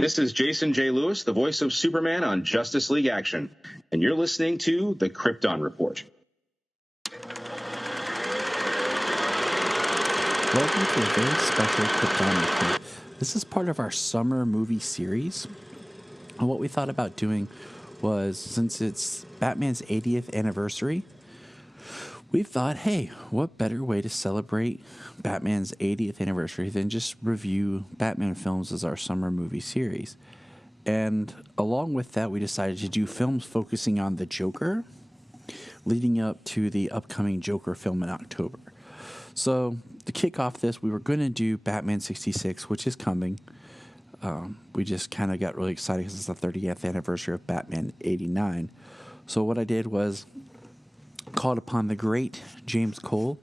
This is Jason J. Lewis, the voice of Superman on Justice League Action, and you're listening to the Krypton Report. Welcome to a very special Krypton Report. This is part of our summer movie series. And what we thought about doing was, since it's Batman's 80th anniversary, we thought, hey, what better way to celebrate Batman's 80th anniversary than just review Batman films as our summer movie series? And along with that, we decided to do films focusing on the Joker, leading up to the upcoming Joker film in October. So to kick off this, we were going to do Batman 66, which is coming. We just kind of got really excited because it's the 30th anniversary of Batman 89. So what I did was called upon the great James Cole,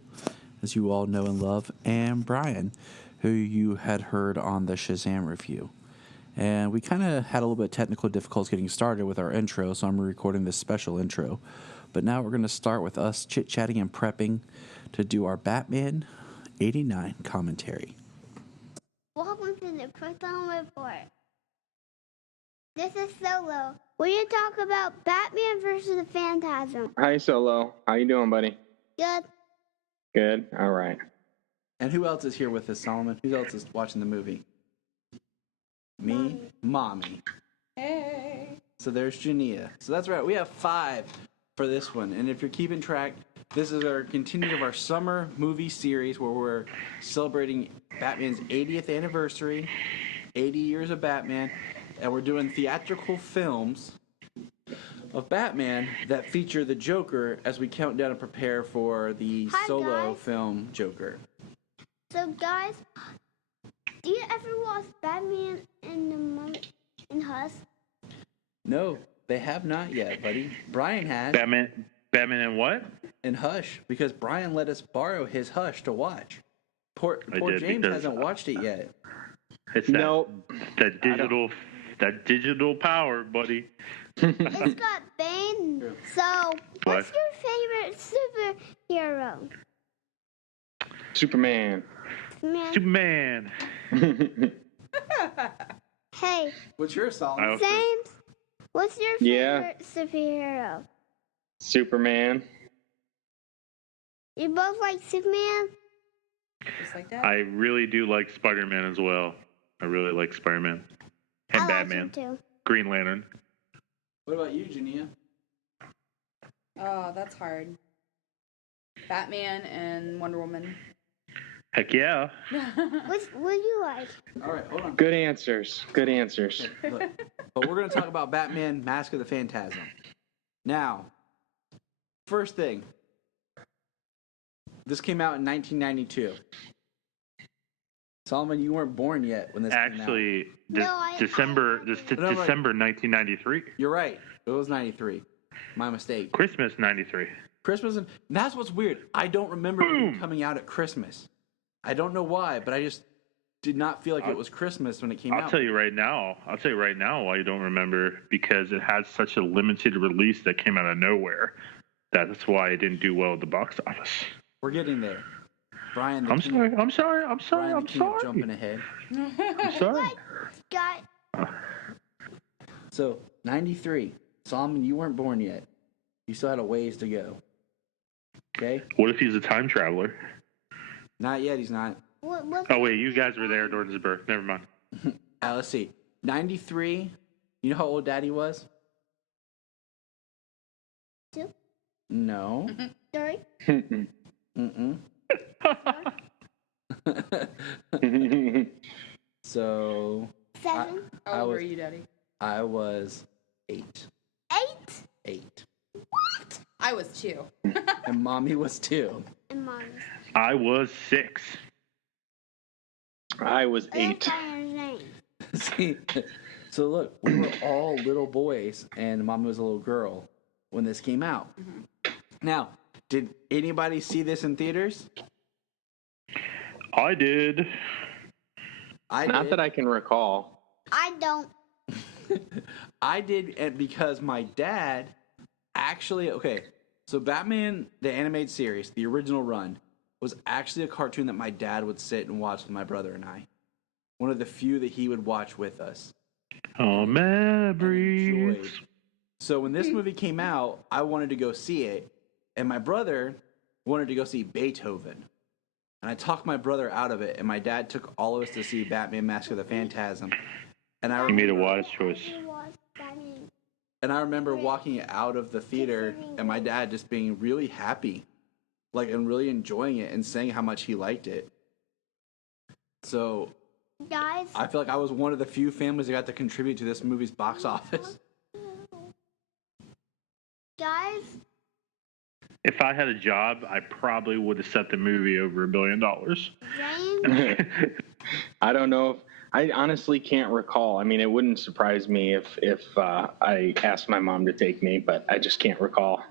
as you all know and love, and Brian, who you had heard on the Shazam review. And we kind of had a little bit of technical difficulties getting started with our intro, so I'm recording this special intro. But now we're going to start with us chit-chatting and prepping to do our Batman 89 commentary. Welcome to the Krypton Report. This is Solo. We're going to talk about Batman versus the Phantasm. Hi, Solo. How you doing, buddy? Good. Good. All right. And who else is here with us, Solomon? Who else is watching the movie? Me? Mommy. Hey. So there's Junia. So that's right. We have 5 for this one. And if you're keeping track, this is our continuation of our summer movie series where we're celebrating Batman's 80th anniversary, 80 years of Batman, and we're doing theatrical films of Batman that feature the Joker as we count down and prepare for the solo film Joker. So, guys, do you ever watch Batman in Hush? No, they have not yet, buddy. Brian has. Batman and what? In Hush, because Brian let us borrow his Hush to watch. Poor James hasn't watched it yet. It's that digital power, buddy. It's got Bane. So, what's your favorite superhero? Superman. Superman. Hey. What's your Solomon? James, what's your favorite superhero? Superman. You both like Superman? Just like that? I really do like Spider-Man as well. I really like Spider-Man. And I Batman. like him too. Green Lantern. What about you, Junia? Oh, that's hard. Batman and Wonder Woman. Heck yeah. What do you like? All right, hold on. Good answers. Good answers. Look, but we're going to talk about Batman, Mask of the Phantasm. Now, first thing. This came out in 1992. Solomon, you weren't born yet when this came out. Actually, No, December right. 1993. You're right. It was 93. My mistake. Christmas 93. Christmas, and that's what's weird. I don't remember it coming out at Christmas. I don't know why, but I just did not feel like it was Christmas when it came out. I'll tell you right now why you don't remember, because it had such a limited release that came out of nowhere. That's why it didn't do well at the box office. We're getting there. Brian, I'm sorry. Brian, the king of jumping ahead. I'm sorry. Got So, 93. Solomon, you weren't born yet. You still had a ways to go. Okay? What if he's a time traveler? Not yet, he's not. what Oh, wait, you guys were there during his birth. Never mind. Let's see. 93. You know how old Daddy was? 2, No. 3. Mm-mm. So 7. How old were you, Daddy? I was 8. 8. 8. What? I was 2. And Mommy was 2. And Mom's. I was 6. I was 8. See, so look, we were all little boys, and Mommy was a little girl when this came out. Mm-hmm. Now, did anybody see this in theaters? I did. Not that I can recall. I don't. I did, and because my dad actually, okay, so Batman, the animated series, the original run, was actually a cartoon that my dad would sit and watch with my brother and I. One of the few that he would watch with us. Oh, memories. So when this movie came out, I wanted to go see it, and my brother wanted to go see Beethoven. And I talked my brother out of it, and my dad took all of us to see Batman Mask of the Phantasm. And He made a wise choice. And I remember walking out of the theater and my dad just being really happy, and really enjoying it and saying how much he liked it. So, Guys, I feel like I was one of the few families that got to contribute to this movie's box office. guys, If I had a job, I probably would have set the movie over $1 billion. James, I don't know. I honestly can't recall. I mean, it wouldn't surprise me if I asked my mom to take me, but I just can't recall.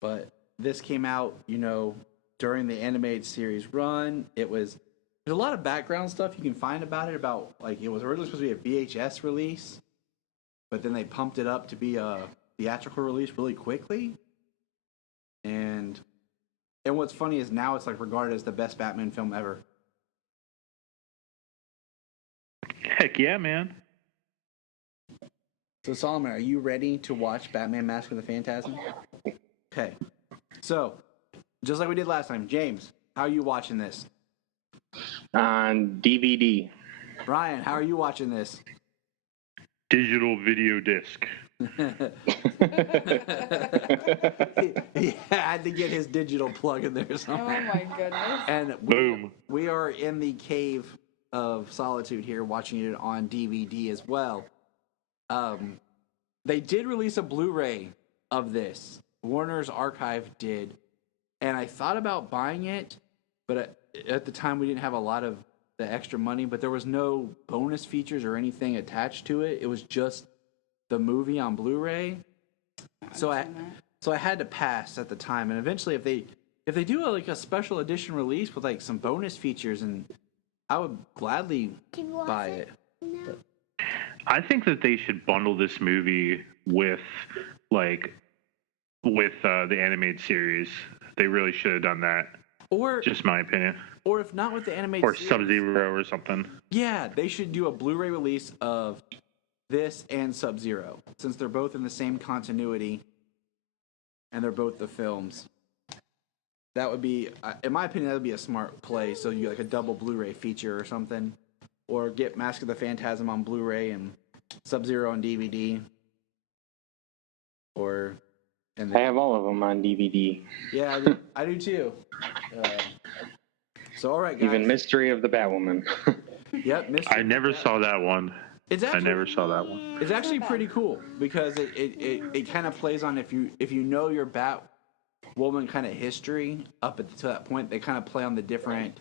But this came out, during the animated series run. There's a lot of background stuff you can find about it. It was originally supposed to be a VHS release, but then they pumped it up to be a theatrical release really quickly. And what's funny is now it's regarded as the best Batman film ever. Heck yeah, man. So Solomon, are you ready to watch Batman Mask of the Phantasm? Okay. So, just like we did last time, James, how are you watching this? On DVD. Brian, how are you watching this? Digital video disc. He had to get his digital plug in there Oh somewhere. my goodness. And Boom. we are in the cave of solitude here, watching it on DVD as well. They did release a Blu-ray of this. Warner's Archive did, and I thought about buying it, but at the time we didn't have a lot of the extra money. But there was no bonus features or anything attached to it. It was just the movie on Blu-ray. So I had to pass at the time. And eventually, if they do a special edition release with some bonus features, and I would gladly buy it. No. I think that they should bundle this movie with the animated series. They really should have done that. Or Just my opinion. or if not with the animated Or series, Sub-Zero or something. yeah, they should do a Blu-ray release of this and Sub-Zero, since they're both in the same continuity and they're both the films. That would be, in my opinion, that would be a smart play. So you a double Blu-ray feature or something, or get Mask of the Phantasm on Blu-ray and Sub-Zero on DVD. I have all of them on DVD. Yeah, I do too. So all right, guys. Even Mystery of the Batwoman. Yep, Mr. I never saw that one. I never saw that one. It's actually pretty cool because it kind of plays on if you know your Batwoman kind of history up to that point. They kind of play on the different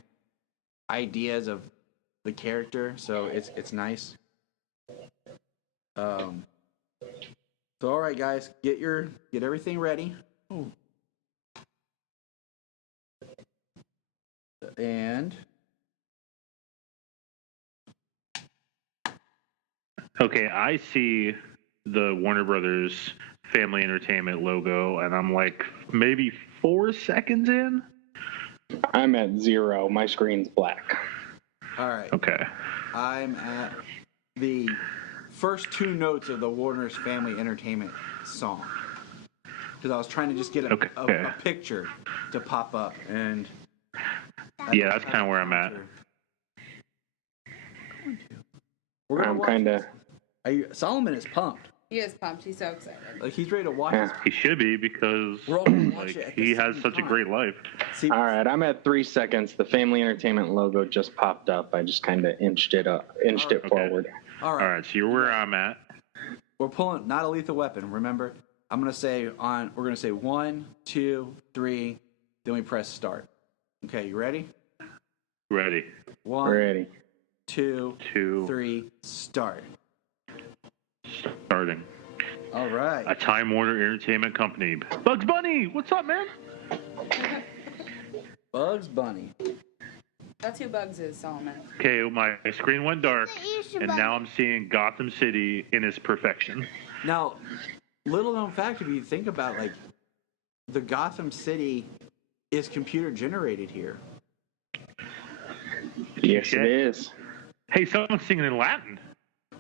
ideas of the character, so it's nice. So all right, guys, get everything ready. Ooh. And Okay, I see the Warner Brothers Family Entertainment logo, and I'm maybe 4 seconds in. I'm at 0. My screen's black. all right. Okay. I'm at the first 2 notes of the Warner's Family Entertainment song because I was trying to just get a picture to pop up, and Yeah, that's kind of where I'm at. I'm kind of... Solomon is pumped. He is pumped. He's so excited. He's ready to watch Yeah. this. He should be because We're all gonna watch it at the he has same such a time. great life. See, All right, I'm at 3 seconds. The Family Entertainment logo just popped up. I just kind of inched it Okay. forward. all All right. right, so you're where I'm at. We're pulling not a lethal weapon. Remember, we're gonna say 1, 2, 3, then we press start. Okay, you ready? Ready. 1, Ready. 2, 2, 3, start. starting. All right. A Time Warner Entertainment Company. Bugs Bunny, what's up, man? Bugs Bunny. That's who Bugs is, Solomon. Okay, my screen went dark, Easter and bunny. now I'm seeing Gotham City in its perfection. Now, little known fact, if you think about the Gotham City is computer generated here. Yes, it is. Hey, someone's singing in Latin.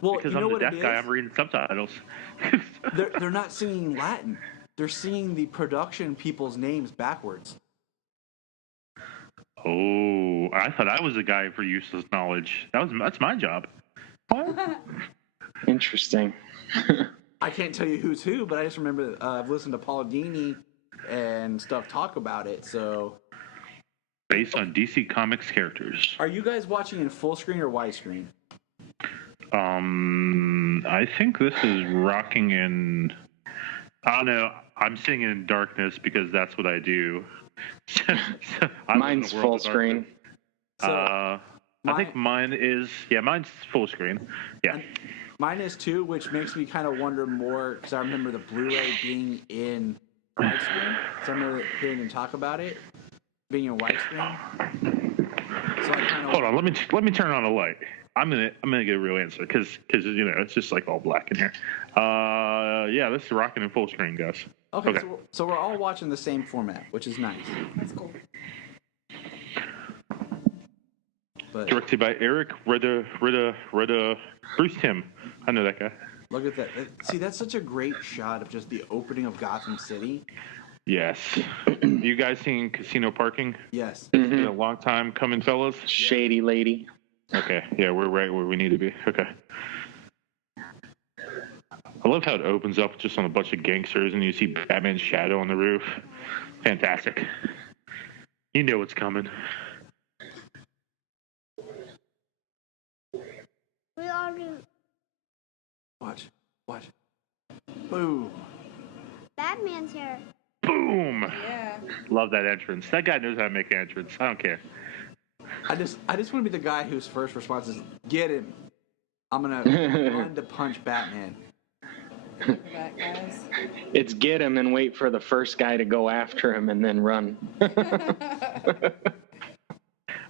Well, Because you know I'm the what it deaf guy, is? I'm reading subtitles. They're not singing Latin. They're singing the production people's names backwards. Oh, I thought I was the guy for useless knowledge. That's my job. Interesting. I can't tell you who's who, but I just remember I've listened to Paul Dini and stuff talk about it. So, Based on DC Comics characters. are you guys watching in full screen or widescreen? I think this is rocking in. I don't know. I'm singing in darkness because that's what I do. Mine's full screen. So, I think mine's full screen. Yeah. Mine is too, which makes me kind of wonder more because I remember the Blu-ray being in widescreen. So I remember hearing them talk about it being in widescreen. So I kind of Hold on. Let me turn on a light. I'm gonna get a real answer because it's just like all black in here. Yeah, this is rocking in full screen, guys. Okay. So we're all watching the same format, which is nice. That's cool. But Directed by Eric Rida Bruce Timm. I know that guy. look at that. See, that's such a great shot of just the opening of Gotham City. Yes. You guys seen Casino Parking? Yes. It's been a long time coming, fellas. Shady lady. Okay. Yeah, we're right where we need to be. Okay. I love how it opens up just on a bunch of gangsters and you see Batman's shadow on the roof. Fantastic. You know what's coming. We all do. Watch. Boom. Batman's here. Boom. Yeah. Love that entrance. That guy knows how to make an entrance. I don't care. I just want to be the guy whose first response is get him. I'm gonna run to punch Batman. Look at that, guys. It's get him and wait for the first guy to go after him and then run.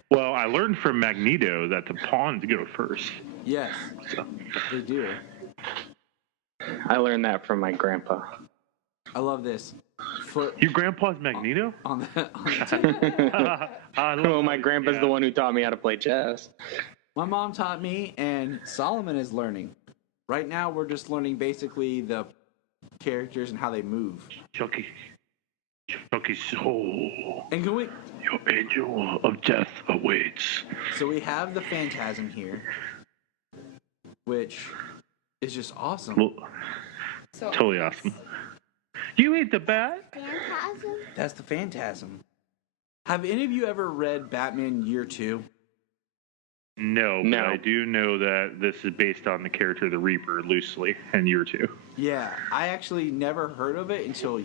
Well, I learned from Magneto that the pawns go first. Yes, So. they do. I learned that from my grandpa. I love this. Foot Your grandpa's Magneto? on the table. Well, my grandpa's the one who taught me how to play chess. My mom taught me, and Solomon is learning. Right now, we're just learning basically the characters and how they move. Chucky's soul. And can we? Your angel of death awaits. So we have the Phantasm here, which is just awesome. Well, So totally awesome. You ate the bat? Phantasm? That's the Phantasm. Have any of you ever read Batman Year 2? No, but I do know that this is based on the character of the Reaper loosely in Year 2. Yeah, I actually never heard of it until,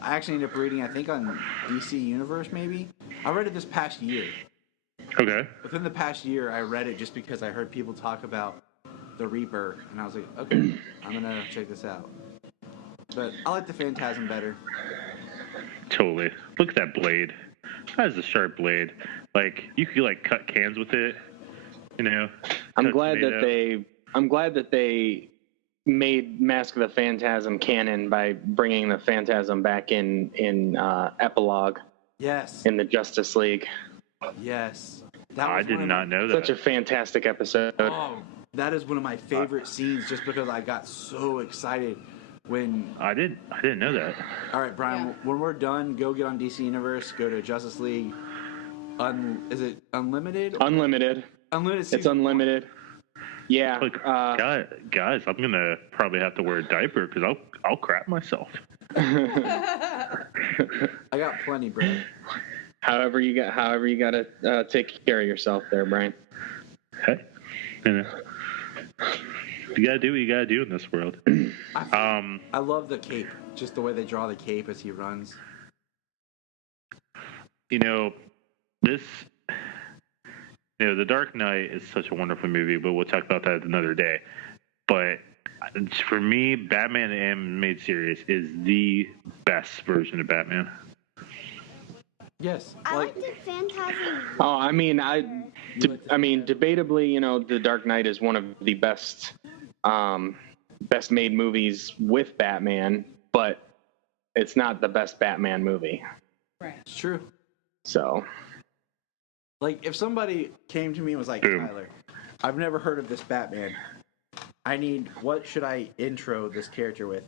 I actually ended up reading, I think, on DC Universe, maybe. I read it this past year. Okay. Within the past year, I read it just because I heard people talk about the Reaper, and I was like, okay, I'm going to check this out. But I like the Phantasm better. Totally. Look at that blade. That is a sharp blade. Like, you could, like, cut cans with it, I'm glad that they made Mask of the Phantasm canon by bringing the Phantasm back in Epilogue. Yes. In the Justice League. Yes. I did not know that. Such a fantastic episode. Oh, that is one of my favorite scenes just because I got so excited when... I didn't know that. All right, Brian, Yeah. when we're done, go get on DC Universe, go to Justice League. Is it Unlimited? Unlimited. Unlimited It's season unlimited. Yeah. Look, guys, I'm gonna probably have to wear a diaper because I'll crap myself. I got plenty, bro. However you gotta take care of yourself there, Brian. Hey, you gotta do what you gotta do in this world. I love the cape, just the way they draw the cape as he runs. The Dark Knight is such a wonderful movie, but we'll talk about that another day. But for me, Batman the Animated Series is the best version of Batman. Yes. I like the Phantasm. Oh, debatably, The Dark Knight is one of the best made movies with Batman, but it's not the best Batman movie. Right. It's true. So, Like, if somebody came to me and was like, Boom. Tyler, I've never heard of this Batman. What should I intro this character with?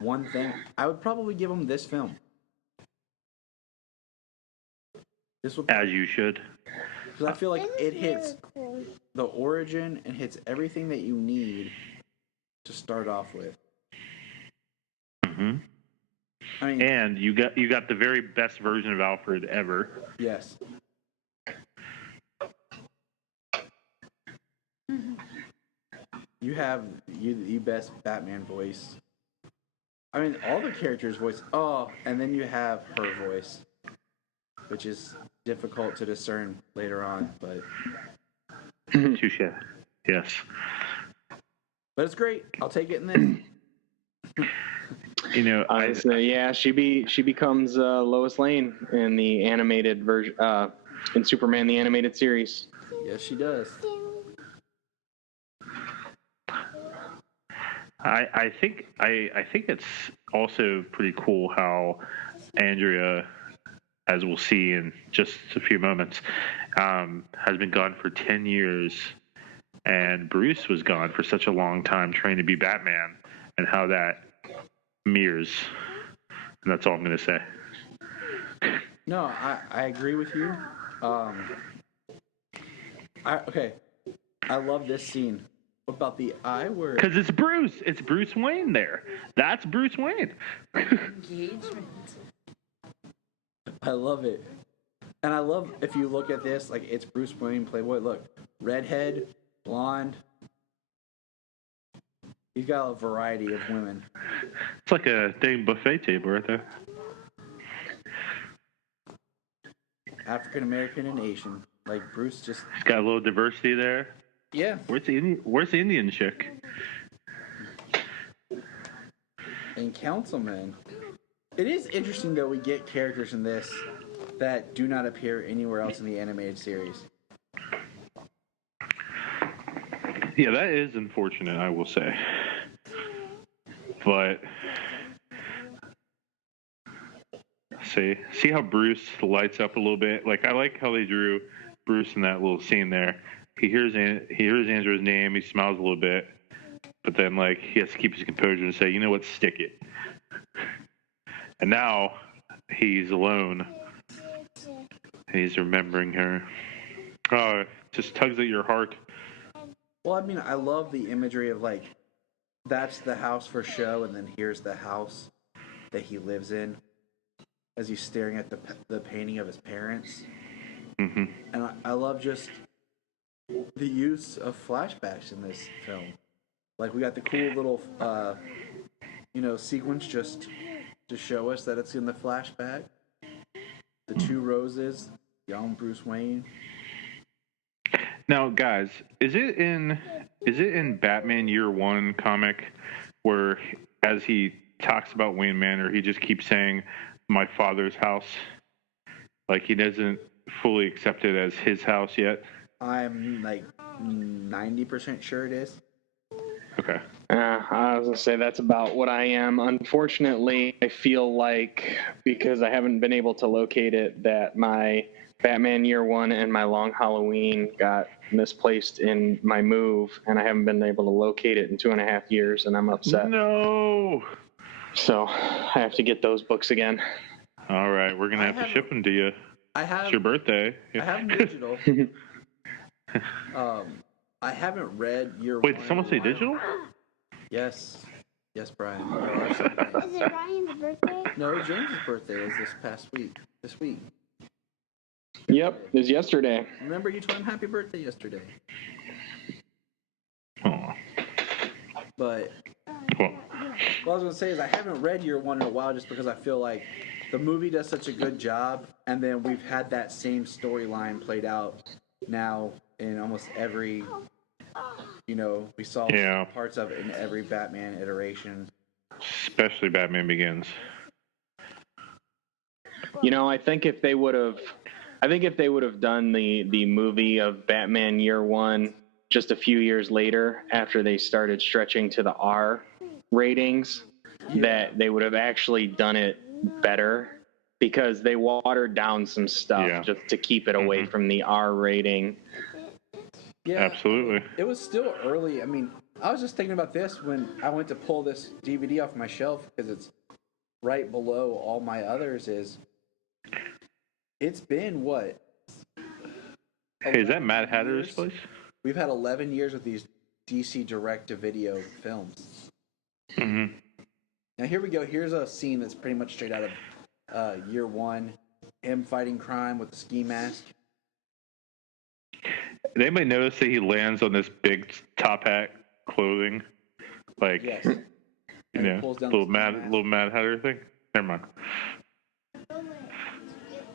One thing, I would probably give him this film. This would, As you should. because I feel like This it is hits really cool. the origin and hits everything that you need to start off with. Hmm. I mean, And you got the very best version of Alfred ever. yes. You have the best Batman voice. I mean, all the characters' voice. Oh, and then you have her voice, which is difficult to discern later on, but Touche. Yes. it's great. I'll take it in this. You know, yeah, she becomes Lois Lane in the animated version, in Superman the animated series. Yes, she does. I think it's also pretty cool how Andrea, as we'll see in just a few moments, has been gone for 10 years, and Bruce was gone for such a long time trying to be Batman, and how that mirrors. And that's all I'm going to say. No, I agree with you. Okay. I love this scene. What about the I word? Because it's Bruce. It's Bruce Wayne there. That's Bruce Wayne. Engagement. I love it. And I love, if you look at this, like, it's Bruce Wayne, Playboy. Look, redhead, blonde. He's got a variety of women. It's like a dang buffet table right there. African American and Asian. Like, Bruce just... It's got a little diversity there. Yeah. Where's the Indian chick? And Councilman. It is interesting that we get characters in this that do not appear anywhere else in the animated series. Yeah, that is unfortunate, I will say. But see how Bruce lights up a little bit. Like, I like how they drew Bruce in that little scene there. He hears Andrew's name. He smiles a little bit, but then like he has to keep his composure and say, "You know what? Stick it." And now he's alone. And he's remembering her. Oh, it just tugs at your heart. Well, I mean, I love the imagery of, like, that's the house for show, and then here's the house that he lives in as he's staring at the painting of his parents. Mm-hmm. And I love just the use of flashbacks in this film. Like, we got the cool little, sequence just to show us that it's in the flashback. The two roses, young Bruce Wayne. Now, guys, is it in Batman Year One comic where, as he talks about Wayne Manor, he just keeps saying, "My father's house"? Like, he doesn't fully accept it as his house yet. I'm like 90% sure it is. Okay. I was going to say that's about what I am. Unfortunately, I feel like, because I haven't been able to locate it, that my Batman Year One and my Long Halloween got misplaced in my move, and I haven't been able to locate it in 2.5 years, and I'm upset. No. So I have to get those books again. All right, we're gonna have to ship them to you. It's your birthday. I have them digital. I haven't read Year Wait, One. did someone say digital? Yes, Brian. Is it Ryan's birthday? No, James's birthday is this week. Yep, it was yesterday. Remember, you told him happy birthday yesterday. Oh. But Well, what I was going to say is I haven't read Year One in a while just because I feel like the movie does such a good job, and then we've had that same storyline played out now in almost every, we saw parts of it in every Batman iteration. especially Batman Begins. I think if they would have done the movie of Batman Year One just a few years later, after they started stretching to the R ratings, that they would have actually done it better. because they watered down some stuff just to keep it away from the R rating. Yeah, absolutely. It was still early. I mean, I was just thinking about this when I went to pull this DVD off my shelf because it's right below all my others. It's been what? Hey, is that Mad Hatter's place? We've had 11 years with these DC direct-to-video films. Mm-hmm. Now here we go. Here's a scene that's pretty much straight out of Year One. Him fighting crime with the ski mask. Did anybody notice that he lands on this big top hat clothing? Like, Yes. you know, little Mad Hatter thing? Never mind.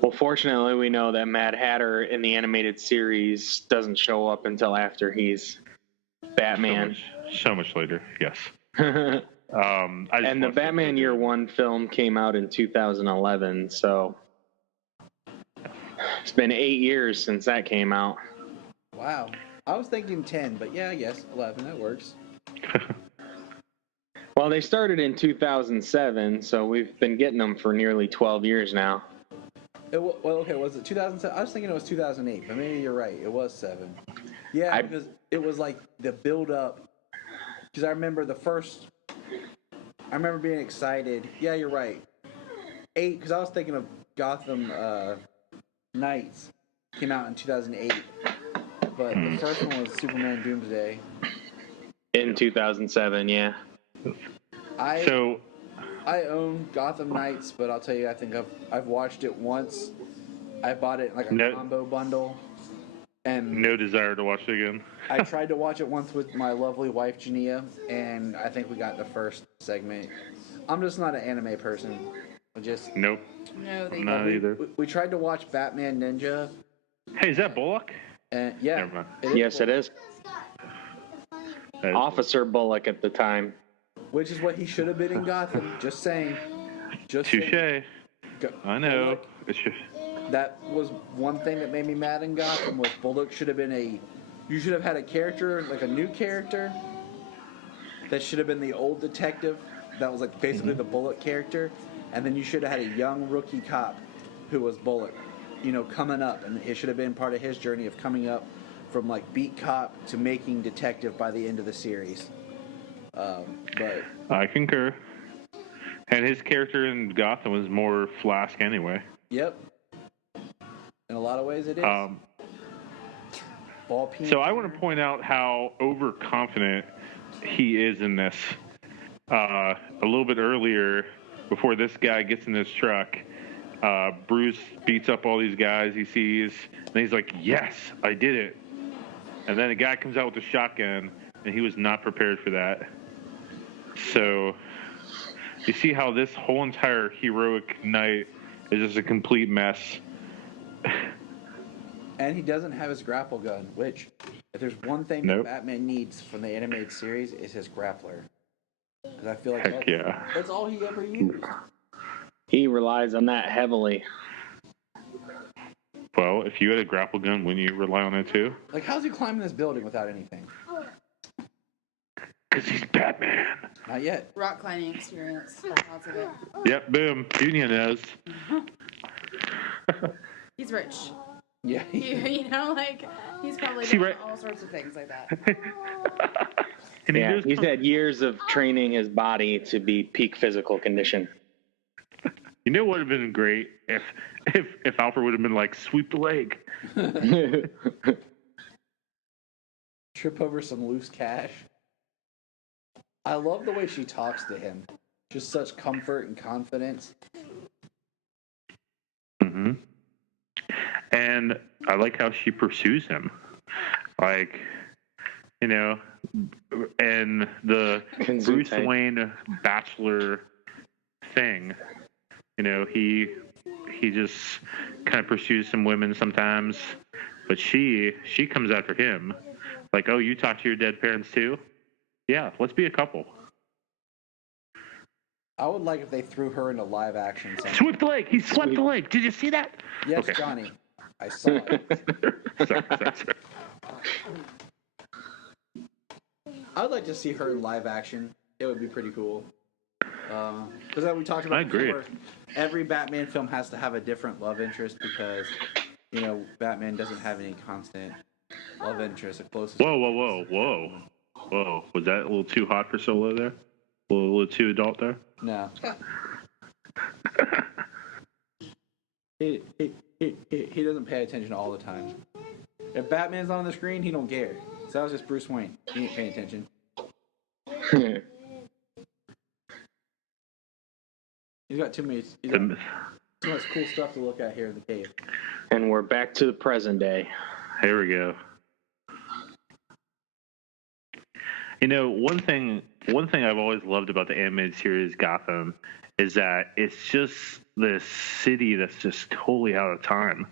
Well, fortunately, we know that Mad Hatter in the animated series doesn't show up until after he's Batman. So much later, yes. And the Batman Year One film came out in 2011, so it's been 8 years since that came out. Wow. I was thinking 10, but yeah, I guess 11. That works. Well, they started in 2007, so we've been getting them for nearly 12 years now. Was it 2007? I was thinking it was 2008, but maybe you're right. It was 7. Yeah, because it was like the build-up. Because I remember I remember being excited. Yeah, you're right. 8, because I was thinking of Gotham Knights. Came out in 2008. But the first one was Superman Doomsday. In 2007, yeah. I own Gotham Knights, but I'll tell you, I think I've watched it once. I bought it like a combo bundle, and no desire to watch it again. I tried to watch it once with my lovely wife Junia, and I think we got the first segment. I'm just not an anime person. Nope. No, I'm not either. We tried to watch Batman Ninja. Hey, is that Bullock? And yeah, Never mind. Yes, it is. Officer Bullock at the time. Which is what he should have been in Gotham. Just saying. Touche. I know. That was one thing that made me mad in Gotham was Bullock should have been you should have had a character, like a new character, that should have been the old detective. That was like basically the Bullock character. And then you should have had a young rookie cop who was Bullock, coming up. And it should have been part of his journey of coming up from like beat cop to making detective by the end of the series. But I concur. And his character in Gotham was more Flask anyway. Yep. In a lot of ways it is. So I want to point out how overconfident he is in this. A little bit earlier, before this guy gets in this truck, Bruce beats up all these guys he sees, and he's like, yes, I did it. And then a guy comes out with a shotgun, and he was not prepared for that. So you see how this whole entire heroic night is just a complete mess. And he doesn't have his grapple gun, which, if there's one thing that Batman needs from the animated series, is his grappler. Because I feel like that's all he ever used. He relies on that heavily. Well, if you had a grapple gun, wouldn't you rely on it too? Like, how's he climbing this building without anything? Because he's Batman. Not yet. Rock climbing experience. Lots of it. Yep, boom. Junia knows. He's rich. Yeah. He's probably done all sorts of things like that. He's had years of training his body to be peak physical condition. You know what would have been great if Alfred would have been like, sweep the leg. Trip over some loose cash. I love the way she talks to him. Just such comfort and confidence. Mm-hmm. And I like how she pursues him. Like, and the Bruce Wayne bachelor thing, he just kind of pursues some women sometimes, but she comes after him. Like, oh, you talk to your dead parents too? Yeah, let's be a couple. I would like if they threw her into live action. Sweep the leg! He swept the leg! Did you see that? Yes, okay. Johnny. I saw it. sorry. I would like to see her in live action. It would be pretty cool. Because we talked about I agree. before, every Batman film has to have a different love interest because, Batman doesn't have any constant love interest. The closest. Whoa. Was that a little too hot for Solo there? A little too adult there? No. He doesn't pay attention all the time. If Batman's on the screen, he don't care. So that was just Bruce Wayne. He ain't paying attention. He's got too much cool stuff to look at here in the cave. And we're back to the present day. Here we go. One thing I've always loved about the animated series Gotham is that it's just this city that's just totally out of time.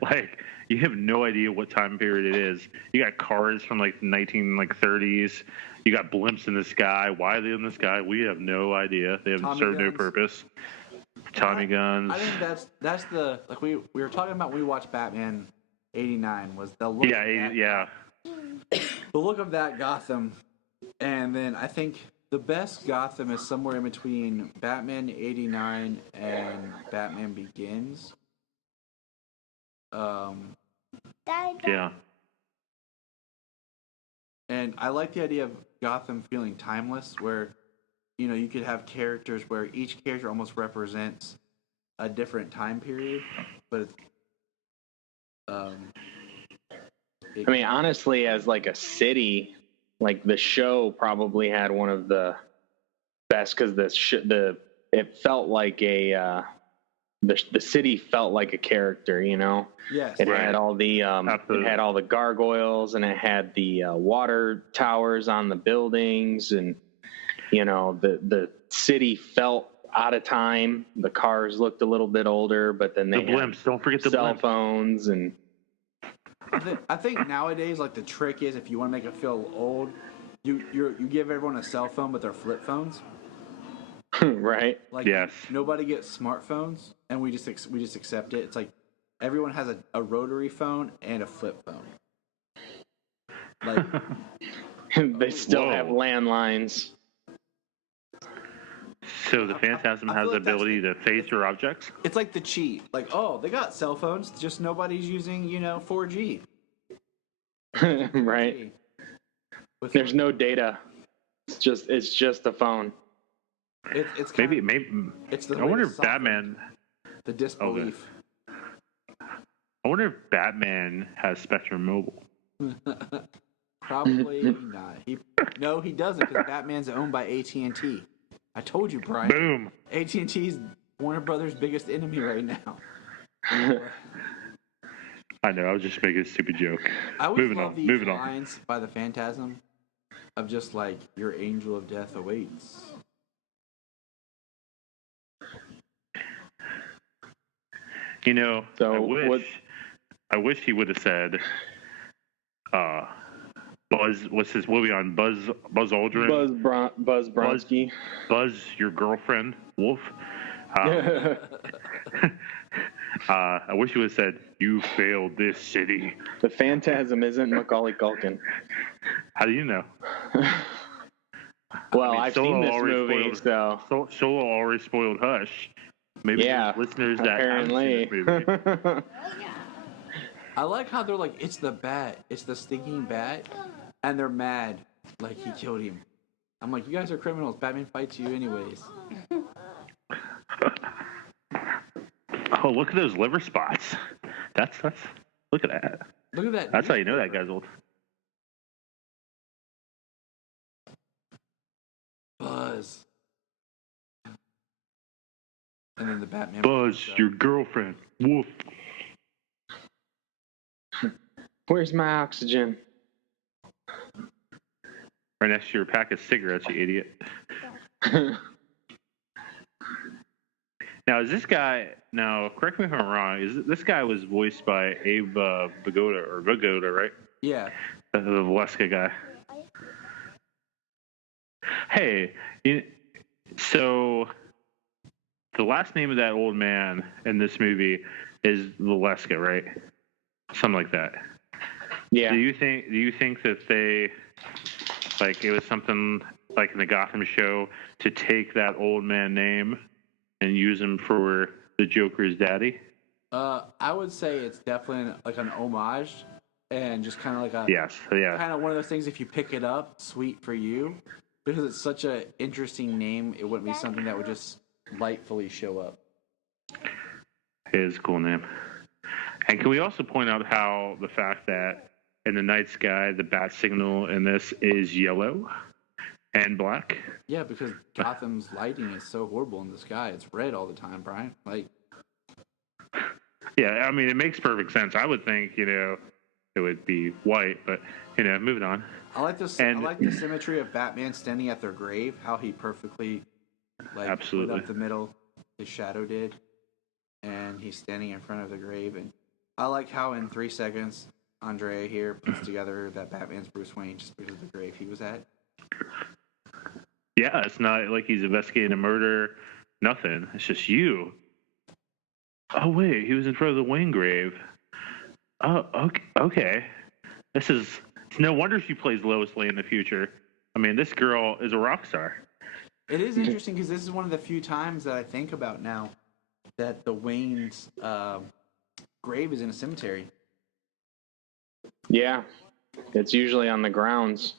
Like, you have no idea what time period it is. You got cars from like 1930s. You got blimps in the sky. Why are they in the sky? We have no idea. They have served no purpose. Tommy guns. I think that's the we were talking about when we watched Batman '89 was the look. Yeah. The look of that Gotham, and then I think the best Gotham is somewhere in between Batman '89 and Batman Begins. Yeah. And I like the idea of Gotham feeling timeless, where you could have characters where each character almost represents a different time period, but honestly, as like a city, like the show probably had one of the best because it felt like the city felt like a character, Yes. It had all the gargoyles, and it had the water towers on the buildings, and the city felt out of time. The cars looked a little bit older, but then they had blimps. Don't forget the cell blimps. phones and. I think nowadays, like, the trick is if you want to make it feel old, you give everyone a cell phone, but they're flip phones. Right. Like, yes. Nobody gets smartphones, and we just accept it. It's like everyone has a rotary phone and a flip phone. Like they still have landlines. So the Phantasm has the ability to phase your objects? It's like the cheat. Like, oh, they got cell phones, just nobody's using, 4G. Right. There's no data. It's just a phone. It's maybe. It's the I wonder if Batman. The disbelief. I wonder if Batman has Spectrum Mobile. Probably not. He doesn't, because Batman's owned by AT&T. I told you, Brian. Boom. AT&T's Warner Brothers' biggest enemy right now. I know. I was just making a stupid joke. I always love these Moving lines by the Phantasm of just like, your angel of death awaits. So I wish he would have said, Buzz, what's his movie on? Buzz Aldrin? Buzz Bronski. Buzz, your girlfriend, Wolf. I wish he would have said, you failed this city. The Phantasm isn't Macaulay Culkin. How do you know? Well, I've seen this movie, so. Solo already spoiled Hush. Maybe there's listeners that apparently. haven't seen this movie. I like how they're like, it's the bat. It's the stinking bat. And they're mad. Like, he killed him. I'm like, you guys are criminals. Batman fights you anyways. Oh, look at those liver spots. That's look at that. Look at that. That's how you know that guy's old. Buzz. And then the Batman. Buzz, your girlfriend. Wolf. Where's my oxygen? Right next to your pack of cigarettes, you idiot. Now, is this guy... Now, correct me if I'm wrong. This guy was voiced by Abe Vigoda, right? Yeah. The Valeska guy. Hey, so the last name of that old man in this movie is Valeska, right? Something like that. Yeah. Do you think that they, like, it was something like in the Gotham show, to take that old man name and use him for the Joker's daddy? I would say it's definitely like an homage, and just kind of like a kind of one of those things. If you pick it up, sweet for you, because it's such an interesting name. It wouldn't be something that would just lightfully show up. It is a cool name. And can we also point out how the fact that in the night sky, the bat signal in this is yellow and black? Yeah, because Gotham's lighting is so horrible in the sky. It's red all the time, Brian. Like, yeah, I mean, it makes perfect sense. I would think, it would be white, but, moving on. I like the symmetry of Batman standing at their grave, how he perfectly, absolutely lit up the middle, his shadow did, and he's standing in front of the grave. And I like how in 3 seconds, Andrea here puts together that Batman's Bruce Wayne just because of the grave he was at. Yeah, it's not like he's investigating a murder, nothing. It's just you. Oh, wait, he was in front of the Wayne grave. Oh, okay. It's no wonder she plays Lois Lane in the future. I mean, this girl is a rock star. It is interesting because this is one of the few times that I think about now that the Wayne's grave is in a cemetery. Yeah, it's usually on the grounds.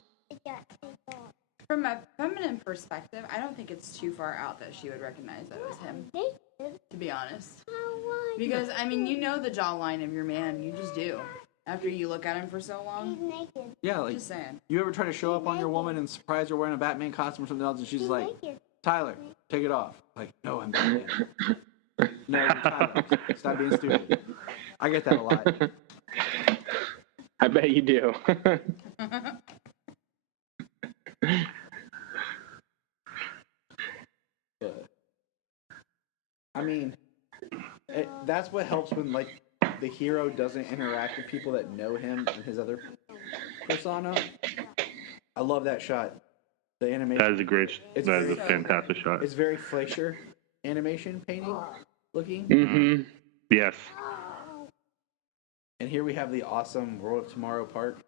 From a feminine perspective, I don't think it's too far out that she would recognize that it was him, to be honest. Because, I mean, you know the jawline of your man. You just do. After you look at him for so long. Yeah, like, just saying. You ever try to show up on your woman and surprise her wearing a Batman costume or something else, and she's like, Tyler, take it off. Like, no, I'm Batman. No, you're Tyler. Stop being stupid. I get that a lot. I bet you do. I mean, that's what helps when, like, the hero doesn't interact with people that know him and his other persona. I love that shot. The animation. That is a fantastic shot. It's very Fleischer animation painting looking. Mm-hmm. Yes. And here we have the awesome World of Tomorrow Park.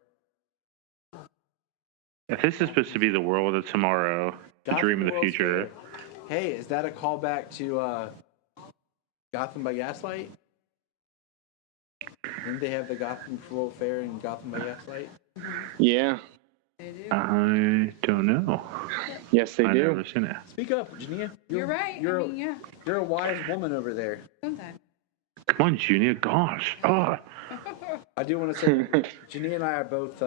If this is supposed to be the world of tomorrow, the dream of the future. Hey, is that a callback to Gotham by Gaslight? Didn't they have the Gotham World Fair and Gotham by Gaslight? Yeah. They do. I don't know. Yes, they do. I've never seen it. Speak up, Junia. You're right. You're a wise woman over there. Sometimes. Come on, Junia. Gosh. Oh. I do want to say, Junia and I are both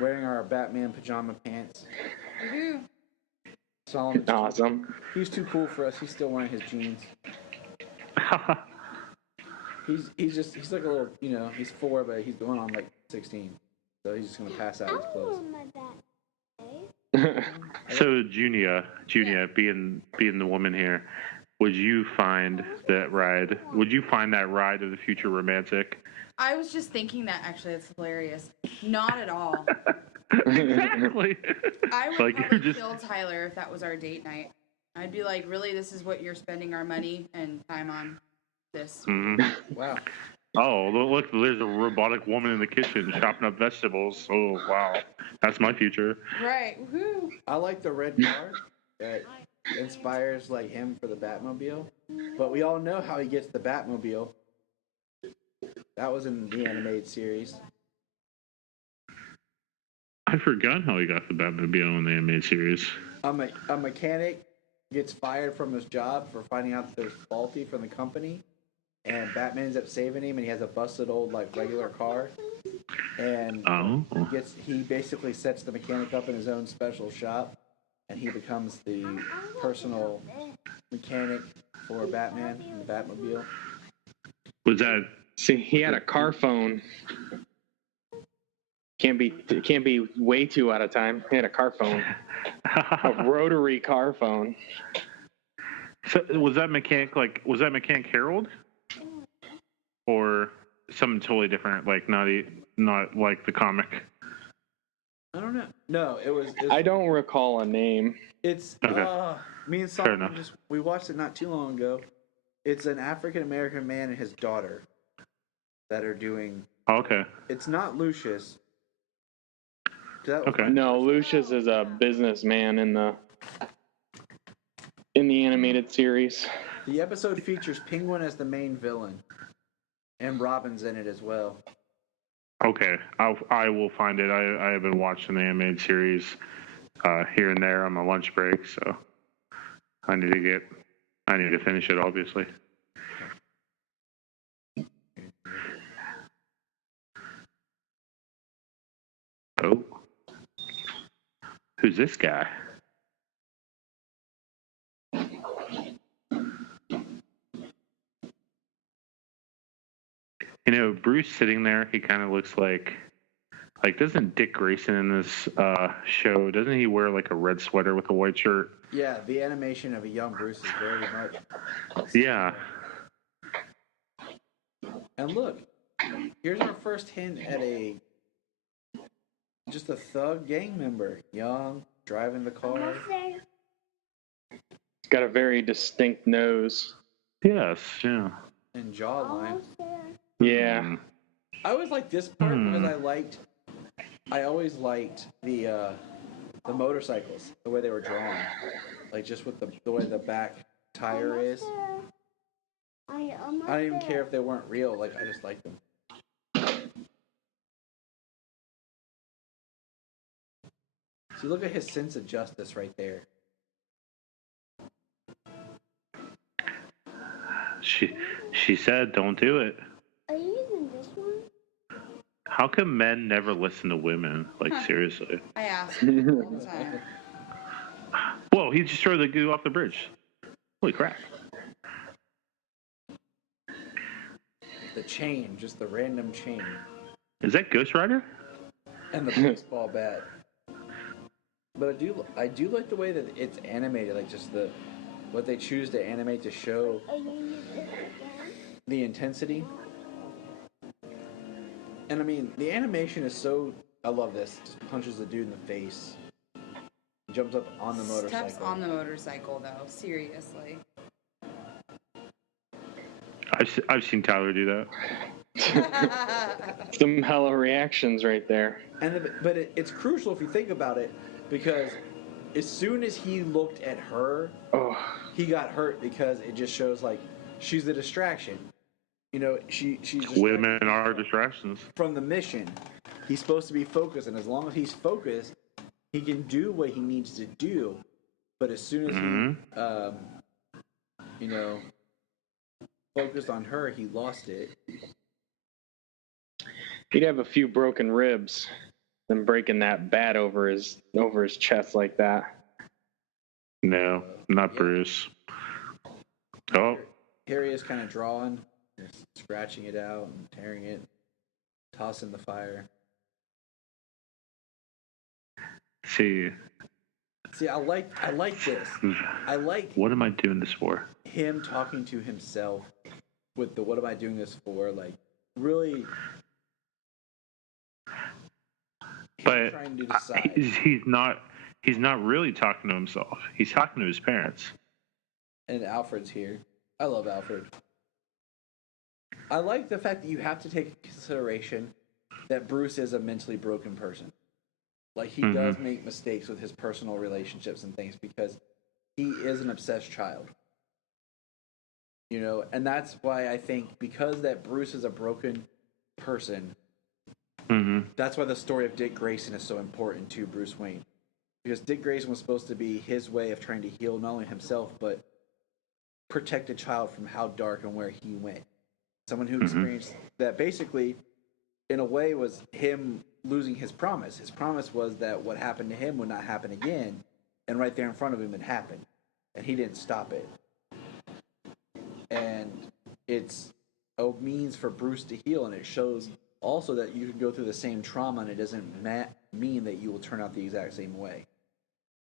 wearing our Batman pajama pants. Woohoo. Solomon. Awesome. He's too cool for us. He's still wearing his jeans. He's like a little, he's 4, but he's going on like 16. So he's just going to pass out his clothes. So Junia, being the woman here, would you find that ride of the future romantic? I was just thinking that, actually. It's hilarious. Not at all. Exactly. I would probably kill Tyler if that was our date night. I'd be like, really, this is what you're spending our money and time on? This. Mm-hmm. Wow. Oh, look, there's a robotic woman in the kitchen chopping up vegetables. Oh, wow. That's my future. Right. Woohoo. I like the red car that inspires like him for the Batmobile. But we all know how he gets the Batmobile. That was in the animated series. I forgot how he got the Batmobile in the animated series. A mechanic gets fired from his job for finding out that there's faulty from the company. And Batman ends up saving him, and he has a busted old, like, regular car. And he basically sets the mechanic up in his own special shop, and he becomes the personal mechanic for Batman in the Batmobile. Was that? See, he had a car phone. Can't be way too out of time. He had a car phone, a rotary car phone. So was that mechanic Harold? Or something totally different, like not like the comic. I don't know. No, it was I don't recall a name. It's okay. Me and Solomon we watched it not too long ago. It's an African American man and his daughter that are doing. Okay. It's not Lucius. Okay. No, Lucius is a businessman in the animated series. The episode features Penguin as the main villain, and Robin's in it as well. Okay, I will find it. I have been watching the animated series here and there on my lunch break, so I need to finish it, obviously. Oh, who's this guy? You know, Bruce sitting there, he kind of looks like doesn't Dick Grayson in this show, doesn't he wear like a red sweater with a white shirt? Yeah, the animation of a young Bruce is very much. Yeah. And look, here's our first hint at just a thug gang member, young, driving the car. He's got a very distinct nose. Yes, yeah. And jawline. Yeah. I always liked this part because I always liked the motorcycles, the way they were drawn, like just with the way the back tire is. I don't even care if they weren't real. Like I just liked them. See, look at his sense of justice right there. She said, "Don't do it." Are you using this one? How come men never listen to women? Like, seriously. I ask him all the time. Whoa, he just threw the goo off the bridge. Holy crap. The chain, just the random chain. Is that Ghost Rider? And the baseball bat. But I do like the way that it's animated, like just what they choose to animate to show the intensity. And I mean, the animation is so... I love this. Just punches the dude in the face. Jumps up on the motorcycle. Steps on the motorcycle, though. Seriously. I've seen Tyler do that. Some hella reactions right there. But it's crucial if you think about it, because as soon as he looked at her, he got hurt because it just shows like she's a distraction. You know, she's women are distractions from the mission. He's supposed to be focused, and as long as he's focused, he can do what he needs to do. But as soon as he, focused on her, he lost it. He'd have a few broken ribs than breaking that bat over his chest like that. No, not Bruce. Oh. Here he is kind of drawing, scratching it out and tearing it, tossing the fire. See, I like this. I like. What am I doing this for? Him talking to himself with the "What am I doing this for?" Like really. But trying to decide. He's not really talking to himself. He's talking to his parents. And Alfred's here. I love Alfred. I like the fact that you have to take into consideration that Bruce is a mentally broken person. Like, he does make mistakes with his personal relationships and things because he is an obsessed child. You know, and that's why I think because that Bruce is a broken person, that's why the story of Dick Grayson is so important to Bruce Wayne. Because Dick Grayson was supposed to be his way of trying to heal not only himself, but protect a child from how dark and where he went. Someone who experienced that basically, in a way, was him losing his promise. His promise was that what happened to him would not happen again, and right there in front of him it happened, and he didn't stop it. And it's a means for Bruce to heal, and it shows also that you can go through the same trauma, and it doesn't mean that you will turn out the exact same way.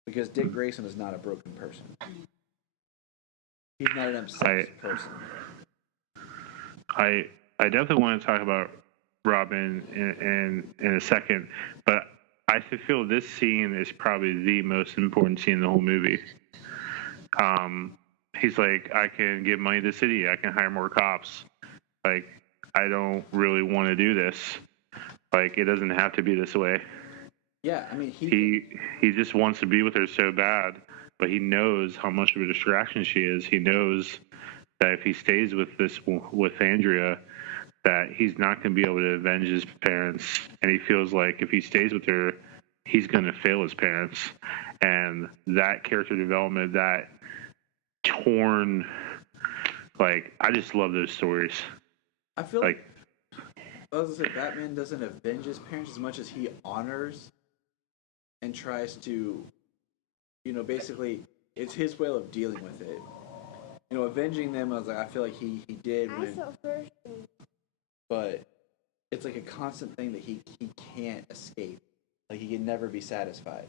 Because Dick Grayson is not a broken person. He's not an obsessed person. I definitely want to talk about Robin in a second, but I feel this scene is probably the most important scene in the whole movie. He's like, I can give money to the city, I can hire more cops. Like, I don't really want to do this. Like, it doesn't have to be this way. Yeah, I mean, he just wants to be with her so bad, but he knows how much of a distraction she is. He knows that if he stays with Andrea, that he's not going to be able to avenge his parents, and he feels like if he stays with her, he's going to fail his parents. And that character development, that torn, like, I just love those stories. I feel like as I said, Batman doesn't avenge his parents as much as he honors and tries to, basically, it's his way of dealing with it. Avenging them, I feel like he did but it's like a constant thing that he can't escape. Like, he can never be satisfied.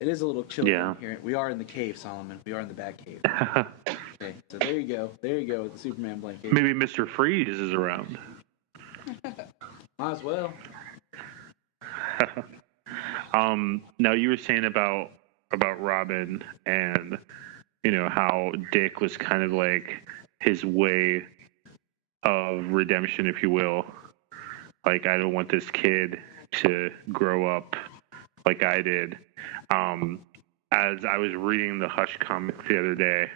It is a little chilly here. We are in the cave, Solomon. We are in the Batcave. Okay, so there you go. There you go with the Superman blanket. Maybe Mr. Freeze is around. Might as well. Now you were saying about Robin and how Dick was kind of like his way of redemption, if you will. Like, I don't want this kid to grow up like I did. As I was reading the Hush comic the other day,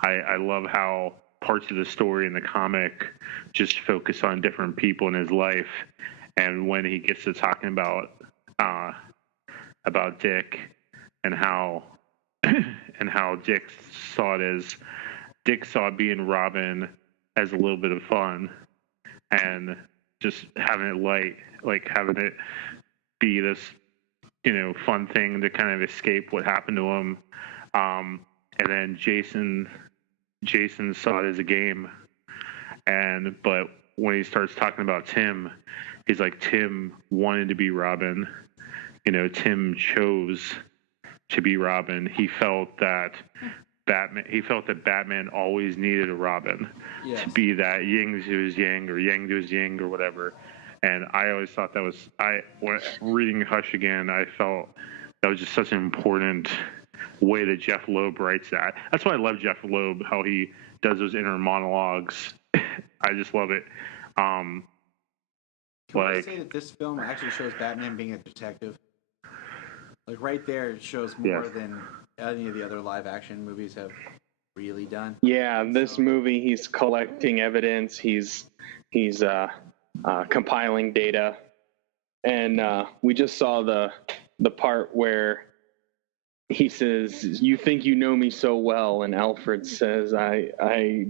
I love how parts of the story in the comic just focus on different people in his life, and when he gets to talking about Dick and how Dick saw being Robin as a little bit of fun and just having it light, like having it be this fun thing to kind of escape what happened to him. And then Jason saw it as a game. But when he starts talking about Tim, he's like, Tim wanted to be Robin. Tim chose to be Robin. He felt that Batman always needed a Robin to be that yin to his yang or yang to his yin or whatever. And I always thought that was, when reading Hush again, I felt that was just such an important way that Jeff Loeb writes that. That's why I love Jeff Loeb, how he does those inner monologues. I just love it. Can I say that this film actually shows Batman being a detective? Like, right there, it shows more than any of the other live-action movies have really done. Yeah, this movie, he's collecting evidence. He's compiling data, and we just saw the part where he says, "You think you know me so well," and Alfred says, "I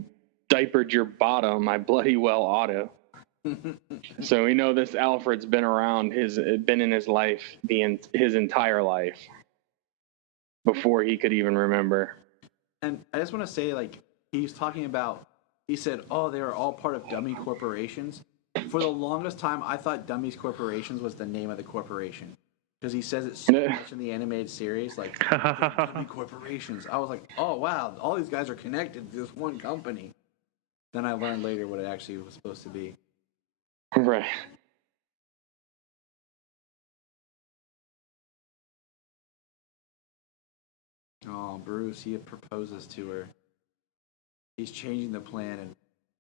diapered your bottom. I bloody well oughta." So we know this Alfred's been around, been in his life his entire life before he could even remember. And I just want to say, like, he said, "Oh, they are all part of dummy corporations." For the longest time, I thought Dummies Corporations was the name of the corporation. Because he says it so much in the animated series, like, Dummy Corporations. I was like, oh, wow, all these guys are connected to this one company. Then I learned later what it actually was supposed to be. Right. Oh, Bruce, he proposes to her. He's changing the plan, and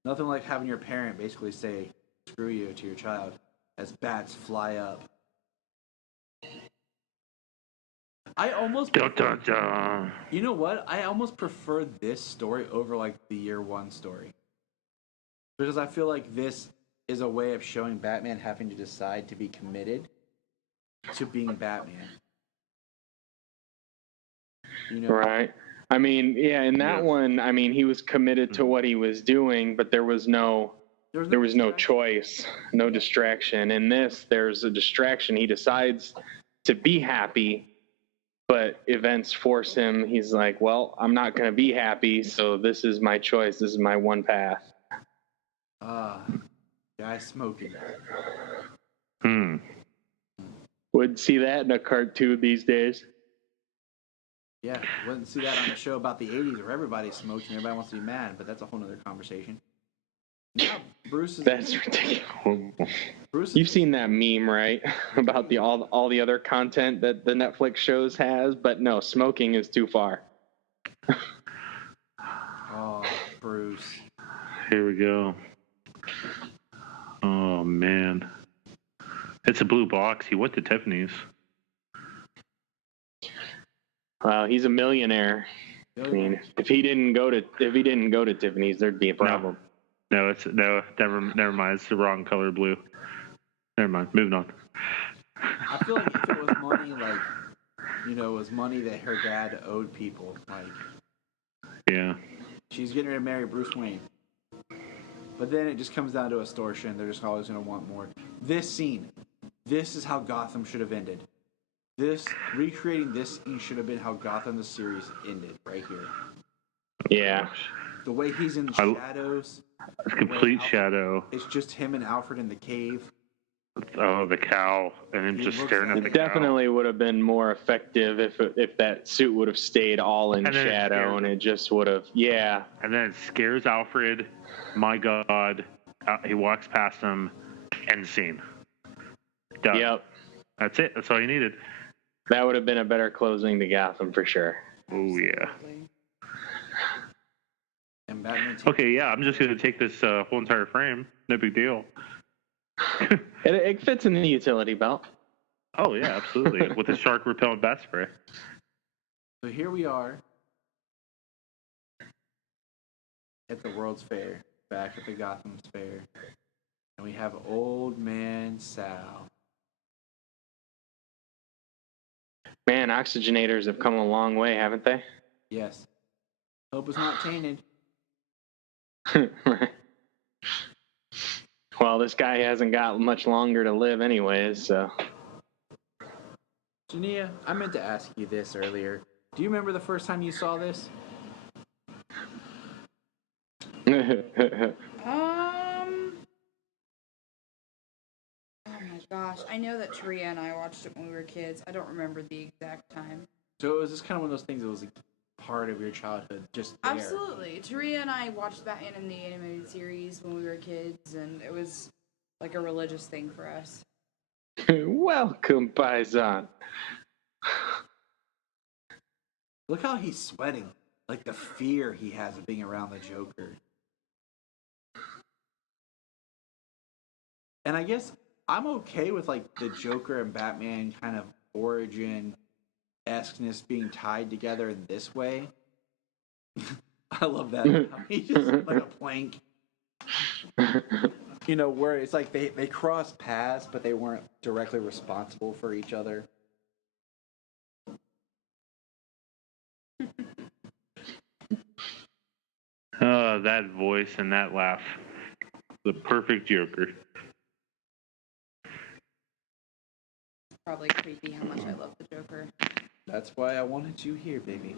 nothing like having your parent basically say, screw you to your child as bats fly up. I almost You know what? I almost prefer this story over like the Year One story. Because I feel like this is a way of showing Batman having to decide to be committed to being Batman. Right. I mean, yeah, in that one, I mean, he was committed to what he was doing, but there was no choice, no distraction. In this, there's a distraction. He decides to be happy, but events force him. He's like, well, I'm not going to be happy, so this is my choice. This is my one path. Guy smoking. Would see that in a cartoon these days. Yeah, wouldn't see that on a show about the 80s where everybody smokes and everybody wants to be mad, but that's a whole other conversation. Now, That's ridiculous. You've seen that meme, right? About all the other content that the Netflix shows has, but no, smoking is too far. Oh, Bruce. Here we go. Oh, man. It's a blue box. He went to Tiffany's. Well, he's a millionaire. I mean, if he didn't go to Tiffany's, there'd be a problem. No, never mind. It's the wrong color blue. Never mind. Moving on. I feel like if it was money, like, it was money that her dad owed people. Like, yeah, she's getting ready to marry Bruce Wayne. But then it just comes down to extortion. They're just always going to want more. This scene, this is how Gotham should have ended. Recreating this scene should have been how Gotham the series ended, right here. Yeah. The way he's in the shadows. It's complete shadow. It's just him and Alfred in the cave. Oh, the cow, and him just staring at the cow. It definitely would have been more effective if that suit would have stayed all in shadow, and it just would have, yeah. And then it scares Alfred. My God, he walks past him. End scene. Done. Yep. That's it. That's all you needed. That would have been a better closing to Gotham for sure. Oh yeah. And Batman. Okay, yeah. I'm just gonna take this whole entire frame. No big deal. It fits in the utility belt. Oh yeah, absolutely. With the shark repellent bat spray. So here we are at the World's Fair, back at the Gotham's Fair, and we have Old Man Sal. Man, oxygenators have come a long way, haven't they? Yes. Hope it's not tainted. Well, this guy hasn't got much longer to live anyways, so. Junia, I meant to ask you this earlier. Do you remember the first time you saw this? Oh my gosh. I know that Taria and I watched it when we were kids. I don't remember the exact time. So it was just kind of one of those things that was like part of your childhood, just there. Absolutely. Taria and I watched Batman in the animated series when we were kids, and it was like a religious thing for us. Welcome, Paisan. Look how he's sweating. Like the fear he has of being around the Joker. And I guess I'm okay with like the Joker and Batman kind of origin-esqueness being tied together in this way. I love that. He's just like a plank. You know, where it's like they crossed paths, but they weren't directly responsible for each other. Oh, that voice and that laugh. The perfect Joker. Probably creepy how much I love the Joker. That's why I wanted you here, baby.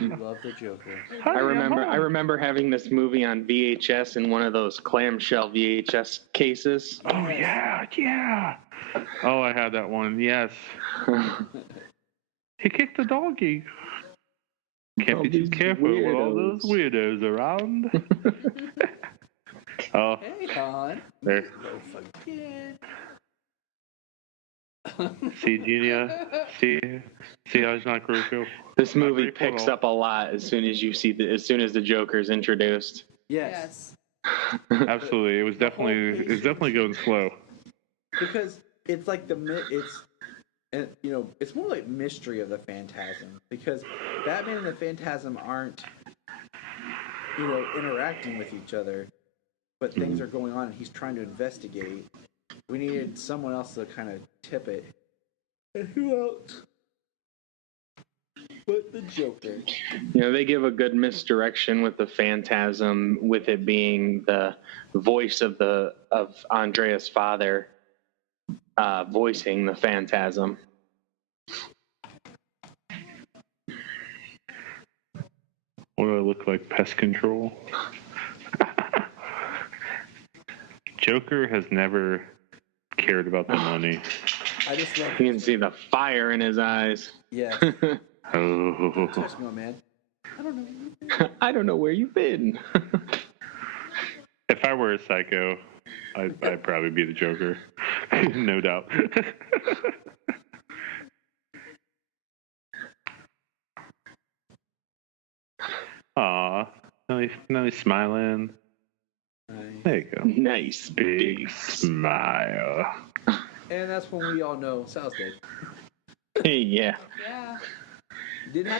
You love the Joker. I remember having this movie on VHS in one of those clamshell VHS cases. Oh yeah. Oh, I had that one. Yes. He kicked the doggy. Can't be too careful with all those weirdos around. Oh, Hey, Phan. there. Don't forget. See, Junia. See how it's not crucial. This movie picks up a lot as soon as the Joker's introduced. Yes. Absolutely, it was definitely going slow. Because it's like it's more like mystery of the Phantasm, because Batman and the Phantasm aren't, interacting with each other, but things are going on and he's trying to investigate. We needed someone else to kind of tip it. And who else but the Joker? They give a good misdirection with the Phantasm, with it being the voice of Andrea's father voicing the Phantasm. What do I look like? Pest control? Joker has never cared about the money. I just love You can see the fire in his eyes. Yeah. Oh. Touch me, man. I don't know where you've been. If I were a psycho, I'd probably be the Joker. No doubt. Aw, now he's smiling. There you go. Nice Big smile. And that's when we all know Sal's dead. Hey, yeah. Yeah. Didn't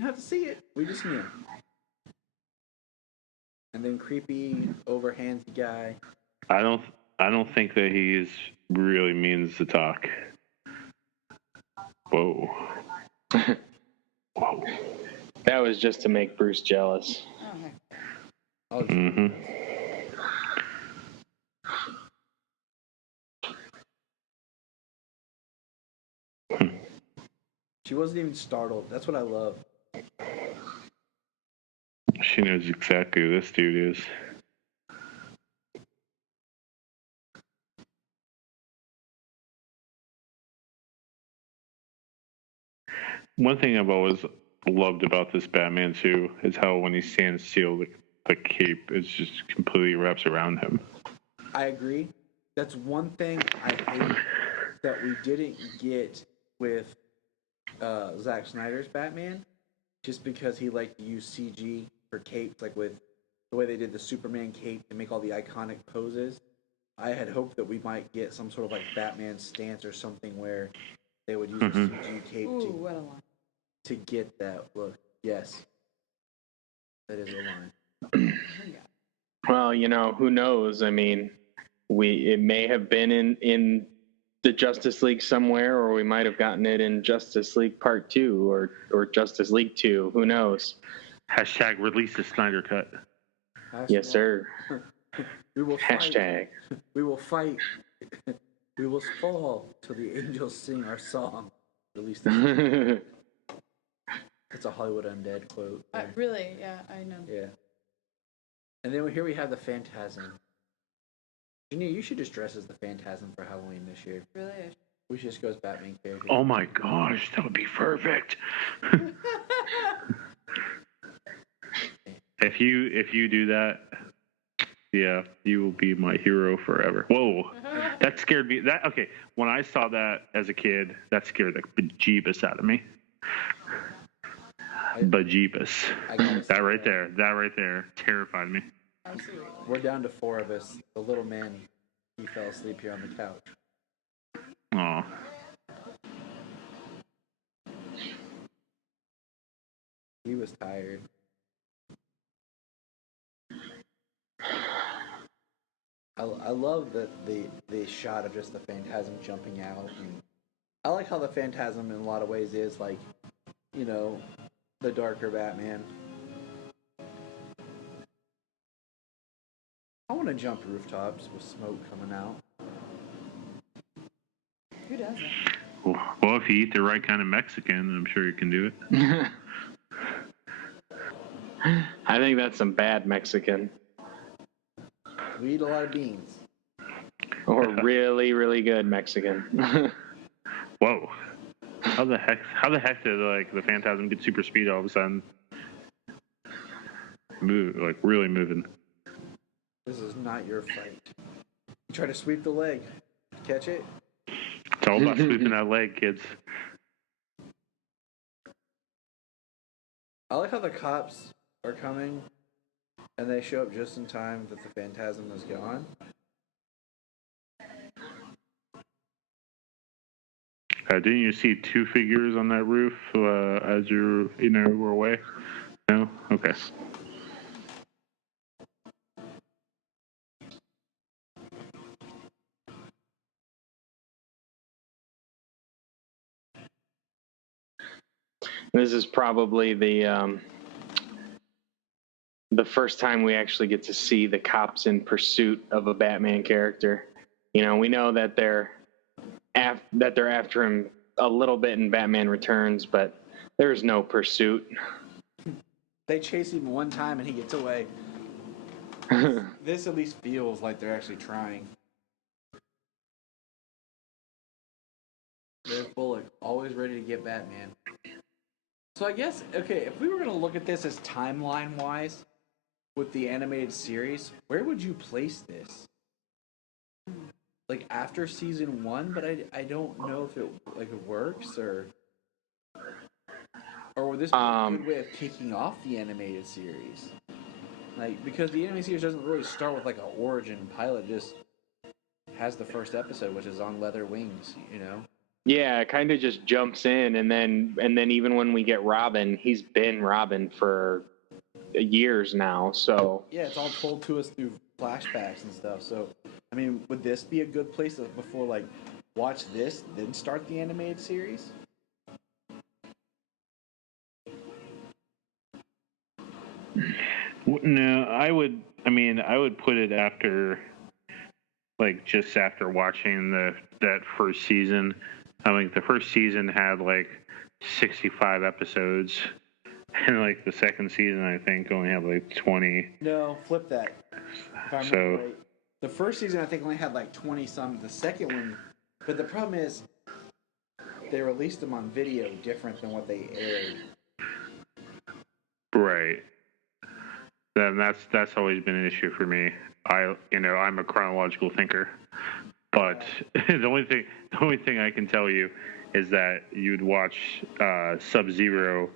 have to see it. We just knew. And then creepy, overhandsy guy. I don't think that he's really means to talk. Whoa. Whoa. That was just to make Bruce jealous. Oh, heck. Oh, Mm-hmm. she wasn't even startled. That's what I love. She knows exactly who this dude is. One thing I've always loved about this Batman too is how when he stands still, the cape is just completely wraps around him. I agree. That's one thing I hate that we didn't get with Zack Snyder's Batman, just because he liked to use CG for capes, like with the way they did the Superman cape to make all the iconic poses. I had hoped that we might get some sort of like Batman stance or something where they would use a CG cape Ooh, what a line. to get that look. Yes, that is a line. Well, who knows? I mean, it may have been in the Justice League somewhere, or we might have gotten it in Justice League Part 2 or Justice League 2. Who knows? Hashtag release the Snyder Cut. Yes, sir. We will Hashtag. fight. We will fight. We will fall till the angels sing our song. Release the It's a Hollywood Undead quote. Really? Yeah, I know. Yeah. And then here we have the Phantasm. Junia, you should just dress as the Phantasm for Halloween this year. Really? We should just go as Batman character. Oh my gosh, that would be perfect. If you do that, yeah, you will be my hero forever. Whoa, that scared me. When I saw that as a kid, that scared the bejeebus out of me. Bejeebus. That right there terrified me. Absolutely. We're down to 4 of us. The little man, he fell asleep here on the couch. Aw. He was tired. I love the shot of just the Phantasm jumping out. And I like how the Phantasm in a lot of ways is like, the darker Batman. I want to jump rooftops with smoke coming out. Who doesn't? Well, if you eat the right kind of Mexican, I'm sure you can do it. I think that's some bad Mexican. We eat a lot of beans. Or really, really good Mexican. Whoa. How the heck did the Phantasm get super speed all of a sudden? Really moving. This is not your fight. You try to sweep the leg. Catch it? It's all about sweeping that leg, kids. I like how the cops are coming and they show up just in time that the Phantasm is gone. Didn't you see 2 figures on that roof as you were away? No? Okay. This is probably the first time we actually get to see the cops in pursuit of a Batman character. We know that they're after him a little bit in Batman Returns, but there's no pursuit. They chase him one time and he gets away. This at least feels like they're actually trying. There's Bullock, always ready to get Batman. So I guess, okay, if we were going to look at this as timeline-wise with the animated series, where would you place this? Like after season 1, but I don't know if it works or would this be a good way of kicking off the animated series? Like, because the anime series doesn't really start with, like, an origin pilot, just has the first episode, which is on Leather Wings, you know? Yeah, it kind of just jumps in, and then even when we get Robin, he's been Robin for years now, so... Yeah, it's all told to us through flashbacks and stuff, so, I mean, would this be a good place to, before, like, watch this, then start the animated series? No, I would put it after, like, just after watching that first season. I think the first season had like 65 episodes, and like the second season, I think, only had like 20. No, flip that. If I remember right. The first season, I think, only had like 20 some. The second one, but the problem is they released them on video different than what they aired. Right. Then that's always been an issue for me. I'm a chronological thinker, but the only thing I can tell you is that you'd watch Sub-Zero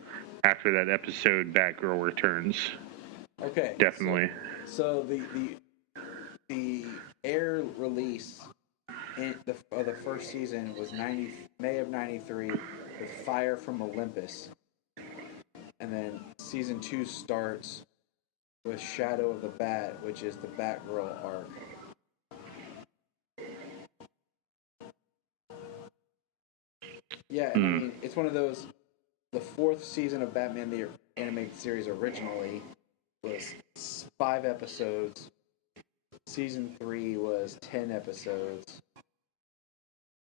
after that episode Batgirl returns. Okay. Definitely. So the air release of the first season was May of '93 with Fire from Olympus, and then season 2 starts with Shadow of the Bat, which is the Batgirl arc. Yeah, I mean, it's one of those. The 4th season of Batman the Animated Series originally was 5 episodes. Season 3 was 10 episodes.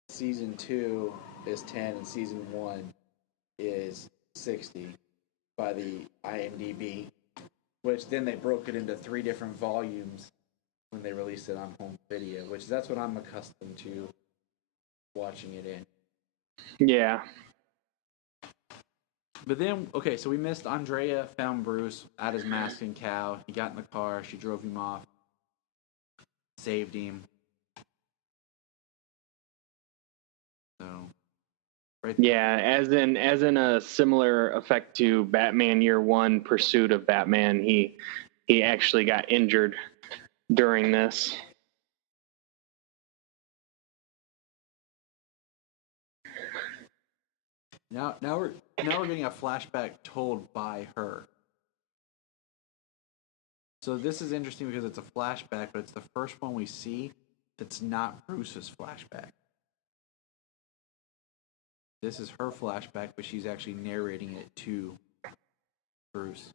Season 2 is 10, and Season 1 is 60 by the IMDb, which then they broke it into 3 different volumes when they released it on home video, which that's what I'm accustomed to watching it in. Yeah. But then, okay, so we missed Andrea found Bruce at his mask and cow. He got in the car. She drove him off. Saved him. So, right there. Yeah, as in a similar effect to Batman Year One, Pursuit of Batman, he actually got injured during this. Now we're getting a flashback told by her. So this is interesting because it's a flashback, but it's the first one we see that's not Bruce's flashback. This is her flashback, but she's actually narrating it to Bruce.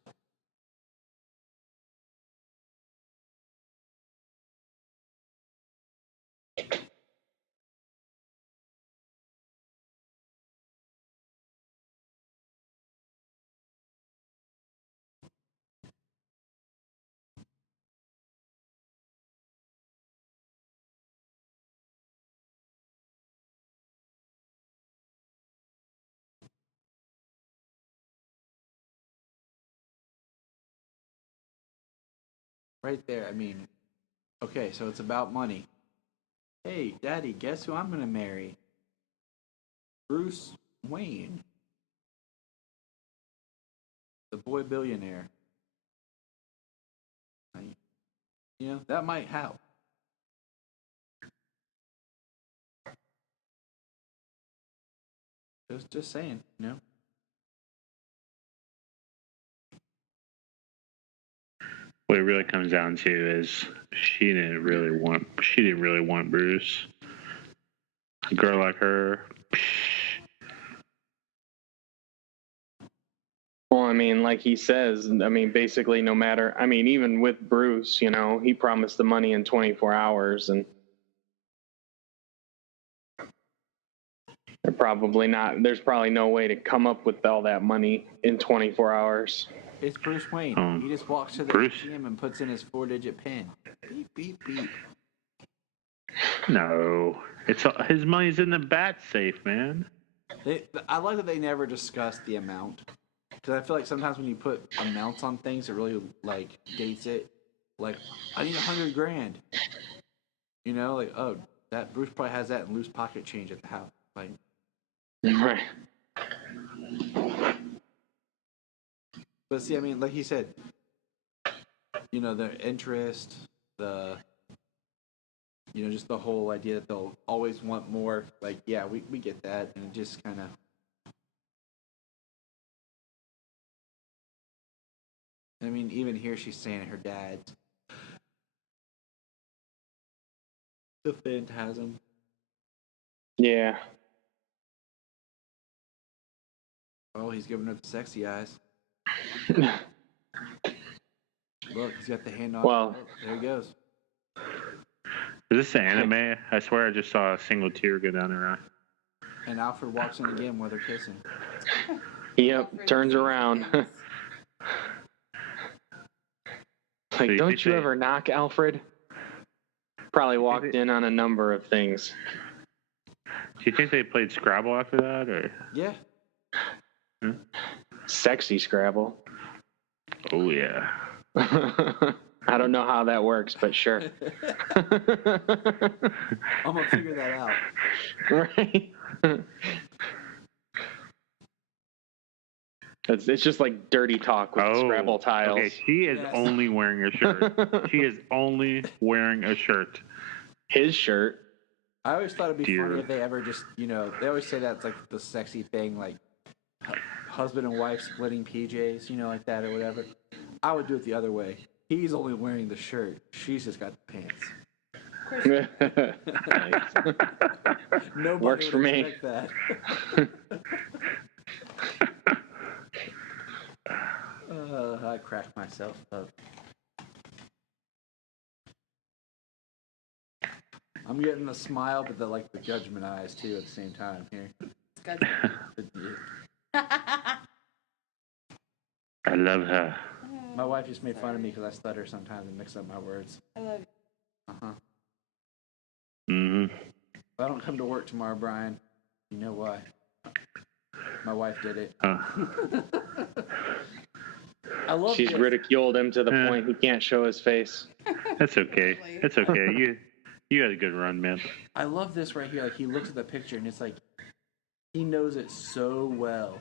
Right there, I mean, okay, so it's about money. Hey, Daddy, guess who I'm going to marry? Bruce Wayne. The boy billionaire. You know, that might help. Just saying, you know. What it really comes down to is she didn't really want Bruce. A girl like her. Well, I mean, like he says, I mean, basically no matter, I mean, even with Bruce, you know, he promised the money in 24 hours, and there's probably no way to come up with all that money in 24 hours. It's Bruce Wayne. He just walks to the ATM and puts in his 4-digit PIN. Beep, beep, beep. No. His money's in the bat safe, man. I like that they never discuss the amount. Because I feel like sometimes when you put amounts on things, it really, like, dates it. Like, I need $100,000. You know, like, oh, that Bruce probably has that in loose pocket change at the house. Like, right. But see, I mean, like he said, their interest, just the whole idea that they'll always want more. Like, yeah, we get that, and it just kind of. I mean, even here she's saying her dad's the Phantasm. Yeah. Oh, he's giving her the sexy eyes. Look, he's got the hand on. Well, there he goes. Is this an anime? I swear I just saw a single tear go down her eye. And Alfred walks in again while they're kissing. Yep, turns around. Like, So don't you ever knock, Alfred? Probably walked in on a number of things. Do you think they played Scrabble after that, or? Yeah. Sexy Scrabble. Oh yeah. I don't know how that works, but sure. I'm gonna figure that out. Right. It's just like dirty talk with Scrabble tiles. Okay, she is only wearing a shirt. She is only wearing a shirt. His shirt. I always thought it'd be funny if they ever just, they always say that's like the sexy thing, like husband and wife splitting PJs, like that or whatever. I would do it the other way. He's only wearing the shirt. She's just got the pants. Nobody works for me. That. I cracked myself up. I'm getting the smile, but the judgment eyes too at the same time here. I love her. My wife just made fun of me because I stutter sometimes and mix up my words. I love you. Uh-huh. Mm-hmm. If I don't come to work tomorrow, Brian, you know why. My wife did it. I love She's ridiculed him to the point he can't show his face. That's okay. It's okay. You had a good run, man. I love this right here. Like, he looks at the picture and it's like he knows it so well.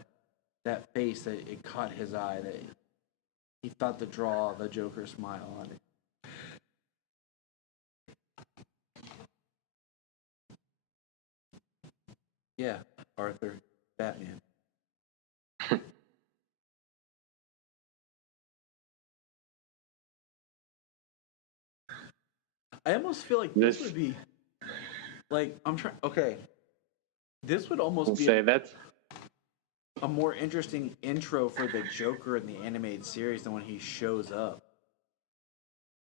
That face, that it caught his eye, that he thought to draw the Joker smile on it. Yeah, Arthur, Batman. I almost feel like this would be like this would almost be a more interesting intro for the Joker in the animated series than when he shows up.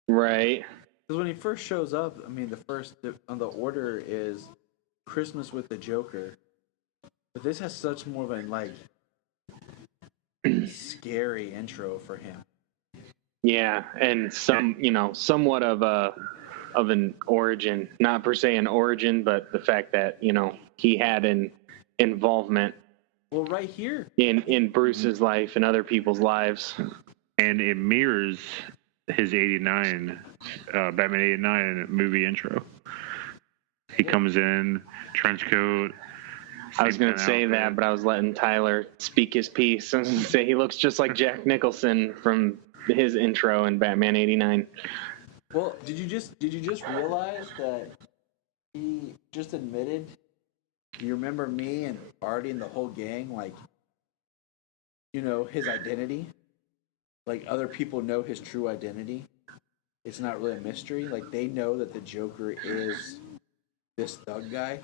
Right. Because when he first shows up, I mean, the order is Christmas with the Joker, but this has such more of a scary intro for him. Yeah, and somewhat of an origin, not per se an origin, but the fact that he had an involvement. Well, right here in Bruce's life and other people's lives, and it mirrors his '89 Batman '89 movie intro. He comes in trench coat. I was going to say that, but I was letting Tyler speak his piece and say he looks just like Jack Nicholson from his intro in Batman '89. Well, did you just realize that he just admitted? You remember me and Artie and the whole gang, his identity? Like, other people know his true identity. It's not really a mystery. Like, they know that the Joker is this thug guy.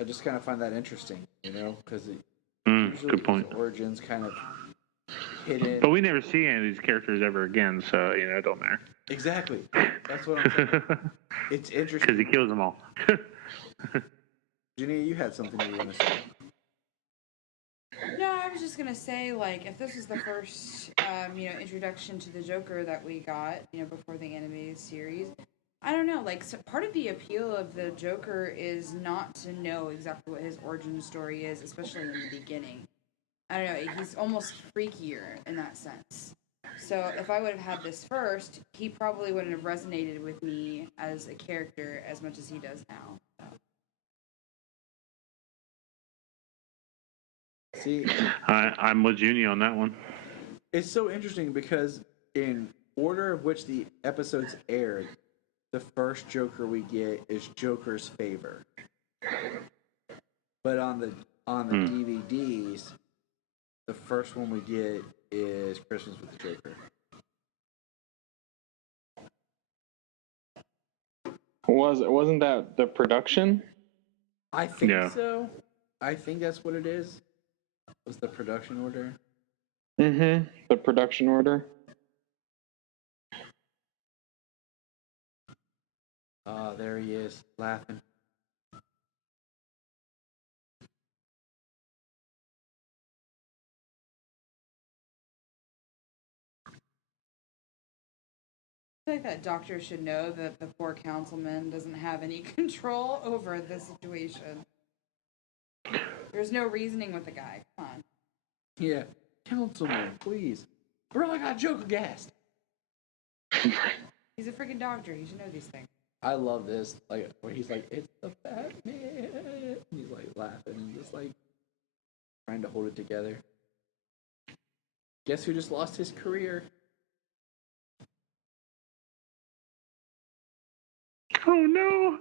I just kind of find that interesting, because good point. His origins kind of hidden. But we never see any of these characters ever again, so it don't matter. Exactly. That's what I'm saying. It's interesting because he kills them all. Junia, you had something you were going to say. No, I was just going to say, if this was the first, introduction to the Joker that we got, before the animated series, I don't know, so part of the appeal of the Joker is not to know exactly what his origin story is, especially in the beginning. I don't know, he's almost freakier in that sense. So if I would have had this first, he probably wouldn't have resonated with me as a character as much as he does now. So. See, I'm with Junia on that one. It's so interesting because in order of which the episodes aired, the first Joker we get is Joker's Favor. But on the DVDs, the first one we get is Christmas with the Joker. Wasn't that the production? I think so. I think that's what it is. Was the production order? Mm-hmm. The production order. Oh, there he is, laughing. I feel like that doctor should know that the poor councilman doesn't have any control over the situation. There's no reasoning with the guy. Come on. Yeah. Councilman, please. Bro, I got Joker gassed. He's a freaking doctor. He should know these things. I love this. Like, where he's like, it's the Batman. And he's like laughing and just like trying to hold it together. Guess who just lost his career? Oh no!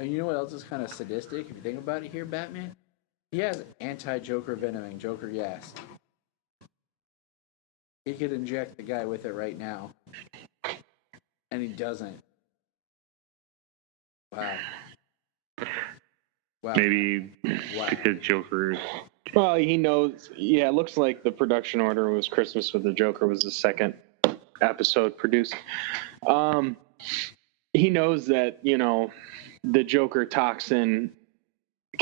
And you know what else is kind of sadistic? If you think about it here, Batman? He has anti-Joker venom and Joker gas. He could inject the guy with it right now. And he doesn't. Wow. Maybe because Joker... Well, he knows. Yeah, it looks like the production order was Christmas with the Joker was the second episode produced. He knows that, the Joker toxin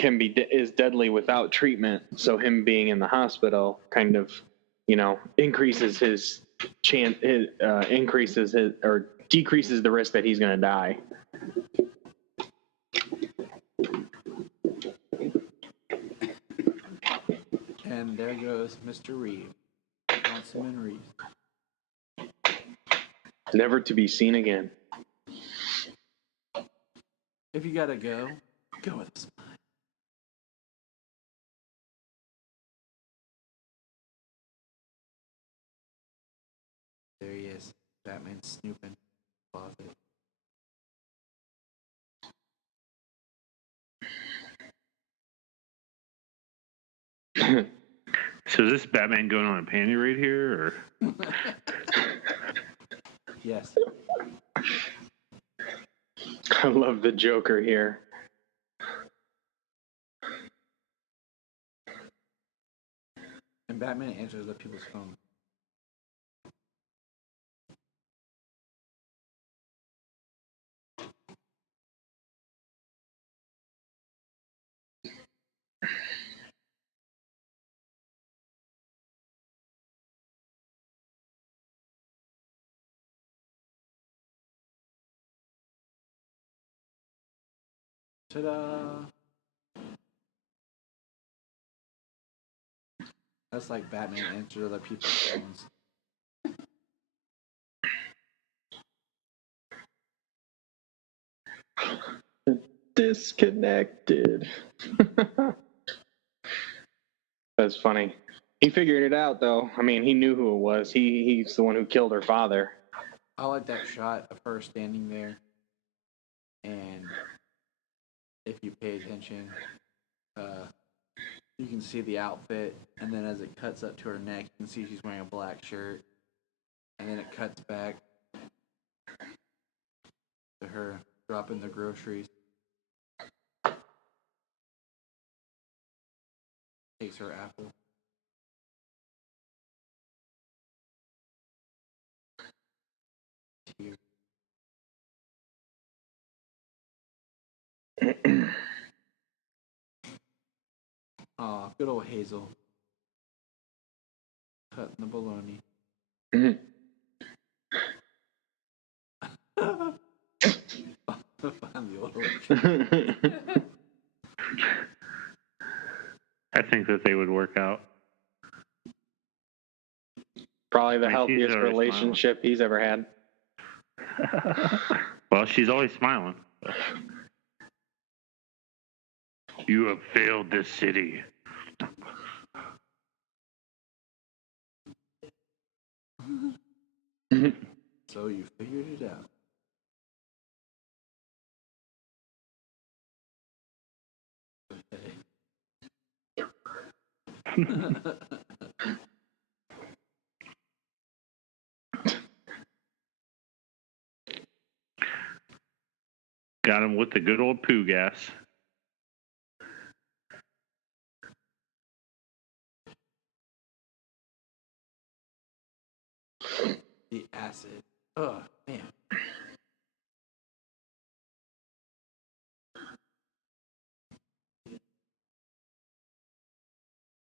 is deadly without treatment. So him being in the hospital kind of, increases his chance, or decreases the risk that he's going to die. And there goes Mr. Reeve. Councilman Reeve. Never to be seen again. If you gotta go with a smile. There he is. Batman snooping. Closet. So is this Batman going on a panty raid here, or? Yes. I love the Joker here. And Batman answers the people's phone. Ta-da! That's like Batman answers other people's phones. Disconnected. That's funny. He figured it out, though. I mean, he knew who it was. He's the one who killed her father. I like that shot of her standing there. And if you pay attention, you can see the outfit. And then as it cuts up to her neck, you can see she's wearing a black shirt. And then it cuts back to her dropping the groceries. Takes her apple. Tears. Aw, good old Hazel. Cutting the bologna. Find the old I think that they would work out. Probably the healthiest relationship he's ever had. Well, she's always smiling. You have failed this city. So you figured it out. Got him with the good old poo gas. The acid. Oh, man.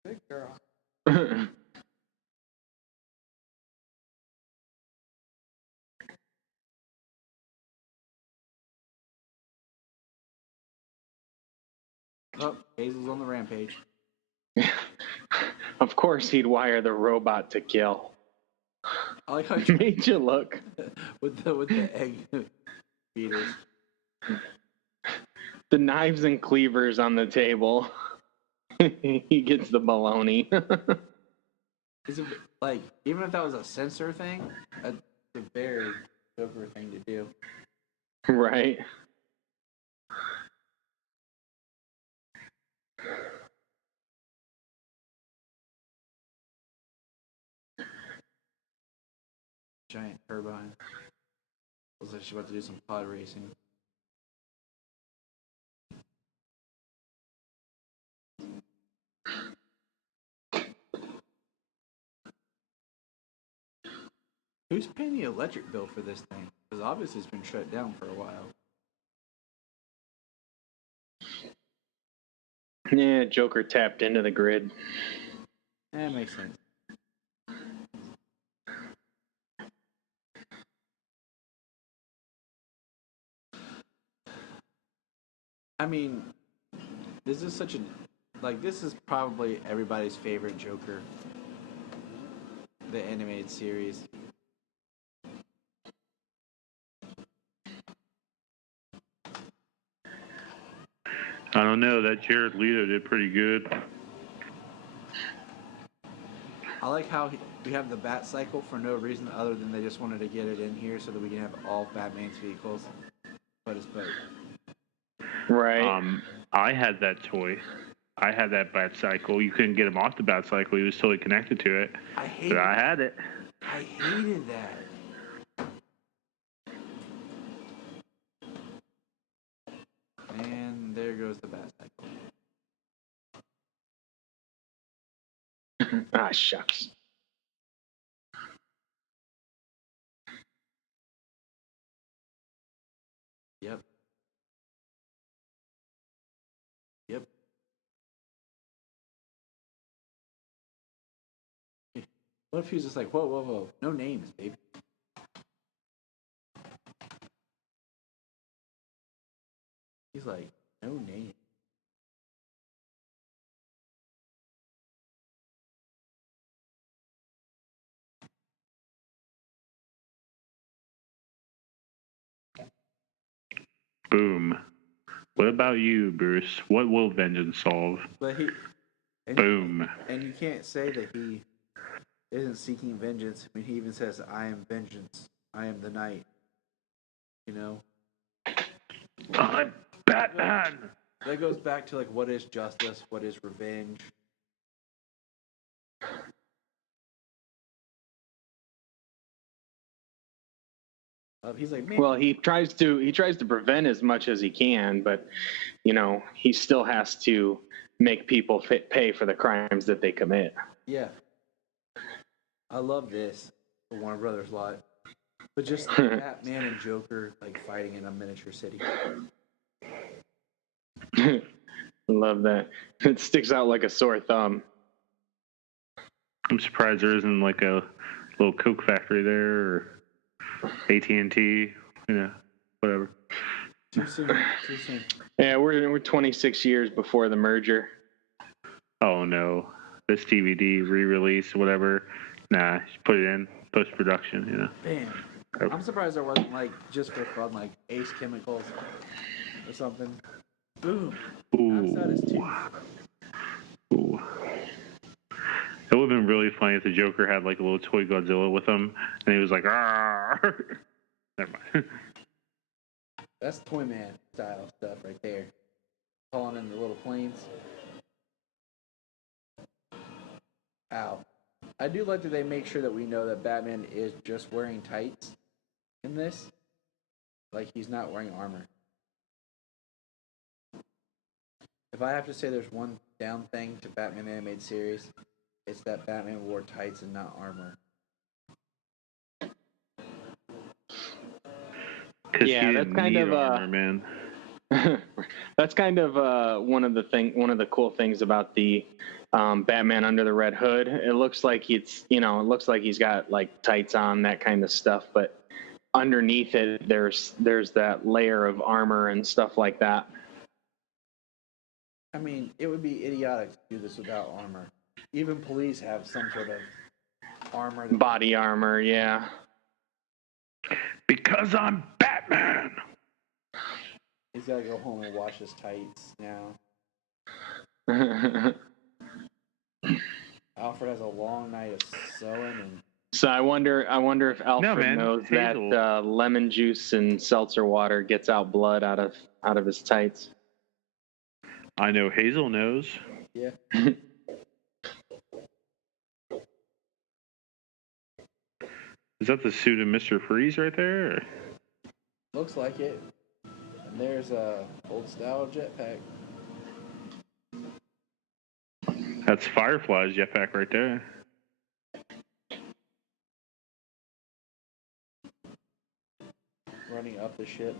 Good girl. Oh, Hazel's on the rampage. Of course he'd wire the robot to kill. I like how you Made you look. with the egg beaters. The knives and cleavers on the table. He gets the baloney. Is it like, even if that was a censor thing, that's a very Joker thing to do. Right. Giant turbine. Looks like she's about to do some pod racing. Who's paying the electric bill for this thing? Because obviously it's been shut down for a while. Yeah, Joker tapped into the grid. That makes sense. I mean, this is such a... Like, this is probably everybody's favorite Joker. The animated series. I don't know. That Jared Leto did pretty good. I like how we have the Bat Cycle for no reason other than they just wanted to get it in here so that we can have all Batman's vehicles. But it's both. Right. I had that toy. I had that Bat Cycle. You couldn't get him off the Bat Cycle. He was totally connected to it. I hated I had it. I hated that. And there goes the Bat Cycle. Ah, shucks. Yep. Yep. What if he was just like, whoa, whoa, whoa, no names, baby. He's like, no name. Boom. What about you, Bruce? What will vengeance solve? But Boom. And you can't say that he isn't seeking vengeance. I mean, he even says, I am vengeance. I am the night. You know? I'm Batman! That goes back to, like, what is justice? What is revenge? He's like, man. Well, he tries to prevent as much as he can, but you know, he still has to make people pay for the crimes that they commit. Yeah. I love this, the Warner Brothers lot. But just Batman and Joker, like, fighting in a miniature city. Love that. It sticks out like a sore thumb. I'm surprised there isn't like a little Coke factory there or AT&T, you know, whatever. Too soon. Too soon. Yeah, we're 26 years before the merger. Oh no, this DVD re-release, whatever. Nah, just put it in post-production, you know. Damn. I'm surprised there wasn't, like, just for fun, like Ace Chemicals or something. Ooh. Ooh. Outside his tooth. Ooh. It would have been really funny if the Joker had like a little toy Godzilla with him, and he was like, "Ah." Never mind. That's Toyman style stuff right there. Calling in the little planes. Ow. I do like that they make sure that we know that Batman is just wearing tights in this. Like, he's not wearing armor. If I have to say there's one down thing to Batman animated series, it's that Batman wore tights and not armor. Yeah, that's kind of armor, man. That's kind of one of the cool things about the Batman Under the Red Hood. It looks like he's got like tights on, that kind of stuff, but underneath it there's that layer of armor and stuff like that. I mean, it would be idiotic to do this without armor. Even police have some sort of armor. Body armor, yeah. Because I'm Batman. He's got to go home and wash his tights now. Alfred has a long night of sewing and. So I wonder if Alfred knows Hazel. that lemon juice and seltzer water gets out blood out of his tights. I know Hazel knows. Yeah. Is that the suit of Mr. Freeze right there? Or? Looks like it. And there's a old style jetpack. That's Firefly's jetpack right there. Running up the ship.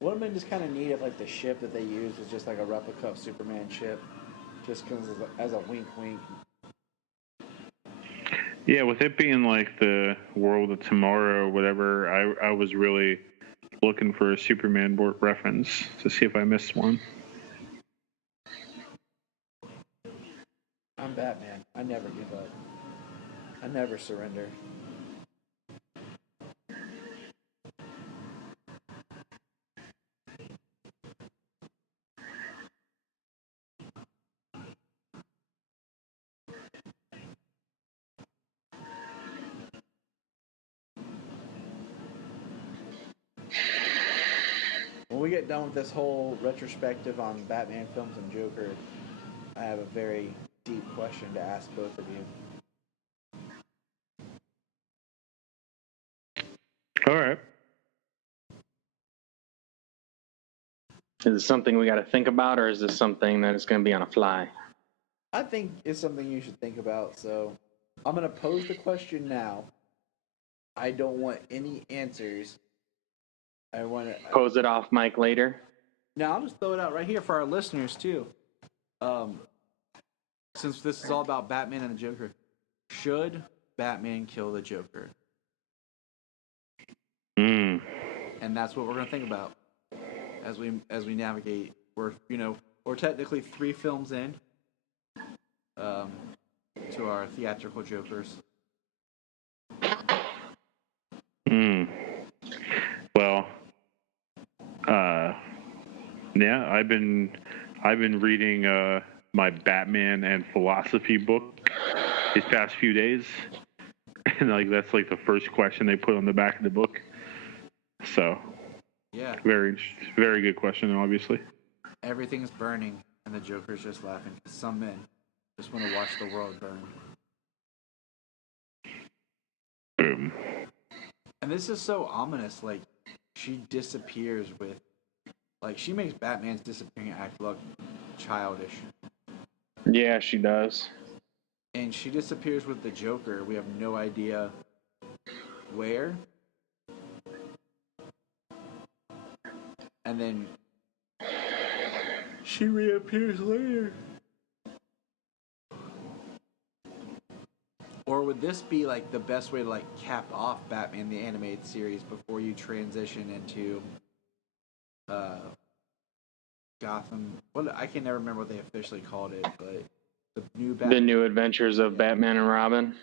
Would have been just kind of neat if like the ship that they used was just like a replica of Superman ship. Just because as a wink wink. Yeah, with it being like the world of tomorrow or whatever, I was really looking for a Superman reference to see if I missed one. I'm Batman. I never give up. I never surrender. When we get done with this whole retrospective on Batman films and Joker, I have a very deep question to ask both of you. All right. Is this something we got to think about, or is this something that is going to be on a fly? I think it's something you should think about, so I'm going to pose the question now. I don't want any answers. I want to Pose it off mic later. Now, I'll just throw it out right here for our listeners, too. Since this is all about Batman and the Joker, should Batman kill the Joker? Mm. And that's what we're going to think about as we navigate. We're technically 3 films in to our theatrical Jokers. Mm. Well, yeah, I've been reading my Batman and philosophy book these past few days, and like that's like the first question they put on the back of the book. So, yeah, very good question, obviously. Everything's burning, and the Joker's just laughing. Some men just want to watch the world burn. Boom. And this is so ominous. Like, she disappears with, like, she makes Batman's disappearing act look childish. Yeah, she does. And she disappears with the Joker. We have no idea where. And then she reappears later. Or would this be like the best way to like cap off Batman the animated series before you transition into Gotham? What I can never remember what they officially called it, but the new Batman. The New Adventures of Batman and Robin.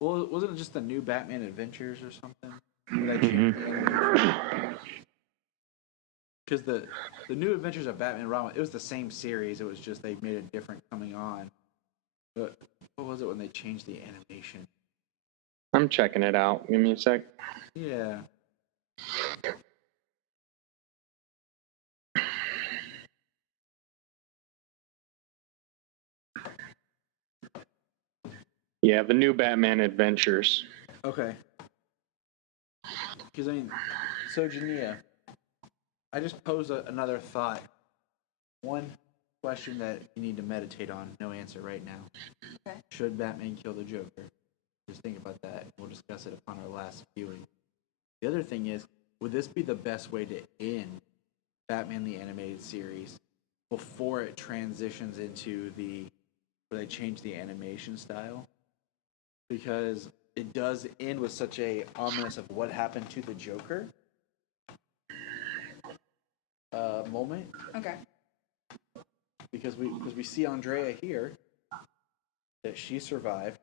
Well, wasn't it just the New Batman Adventures or something? Would I change the animation? because the New Adventures of Batman and Robin, it was the same series. It was just they made it different coming on. But what was it when they changed the animation? I'm checking it out. Give me a sec. Yeah. Yeah, the new Batman Adventures. Okay. Because, I mean, so Junia, I just pose another thought. One question that you need to meditate on, no answer right now. Okay. Should Batman kill the Joker? Just think about that. We'll discuss it upon our last viewing. The other thing is, would this be the best way to end Batman the Animated Series before it transitions into where they change the animation style? Because it does end with such a ominous of what happened to the Joker moment. Okay. Because we see Andrea here that she survived,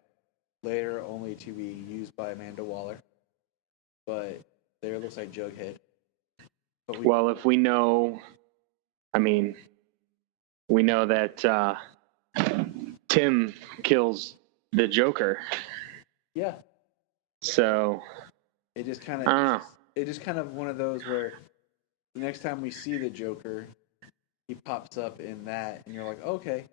later only to be used by Amanda Waller. But there it looks like Jughead. Well, if we know, we know that Tim kills the Joker. Yeah. So it just kind I don't know. of it just kind of one of those where the next time we see the Joker, he pops up in that, and you're like, okay,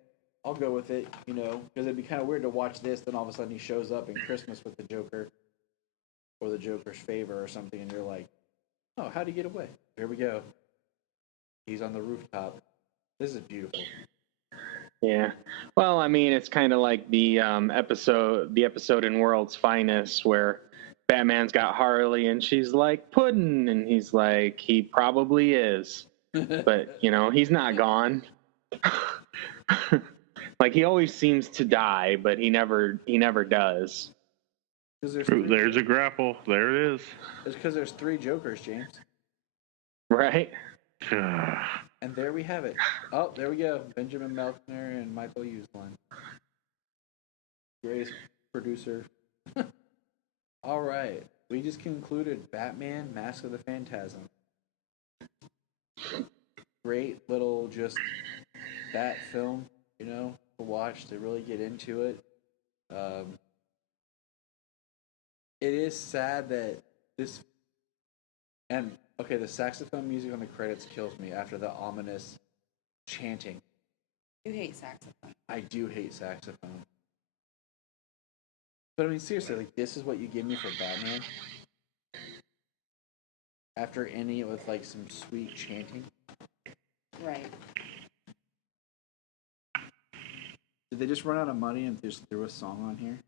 I'll go with it, because it'd be kind of weird to watch this, then all of a sudden he shows up in Christmas with the Joker, or the Joker's favor or something, and you're like, oh, how'd he get away? Here we go. He's on the rooftop. This is beautiful. Yeah. Well, it's kind of like the episode in World's Finest where Batman's got Harley and she's like, puddin', and he's like, he probably is. But, he's not gone. Like, he always seems to die, but he never does. There's a grapple. There it is. It's because there's 3 Jokers, James. Right? And there we have it. Oh, there we go. Benjamin Melkner and Michael Uslan. Greatest producer. All right. We just concluded Batman, Mask of the Phantasm. Great little just Bat film, to watch, to really get into it. It is sad that this... And, okay, the saxophone music on the credits kills me after the ominous chanting. You hate saxophone. I do hate saxophone. But, seriously, like, this is what you give me for Batman? After ending it with, some sweet chanting? Right. Did they just run out of money and just threw a song on here?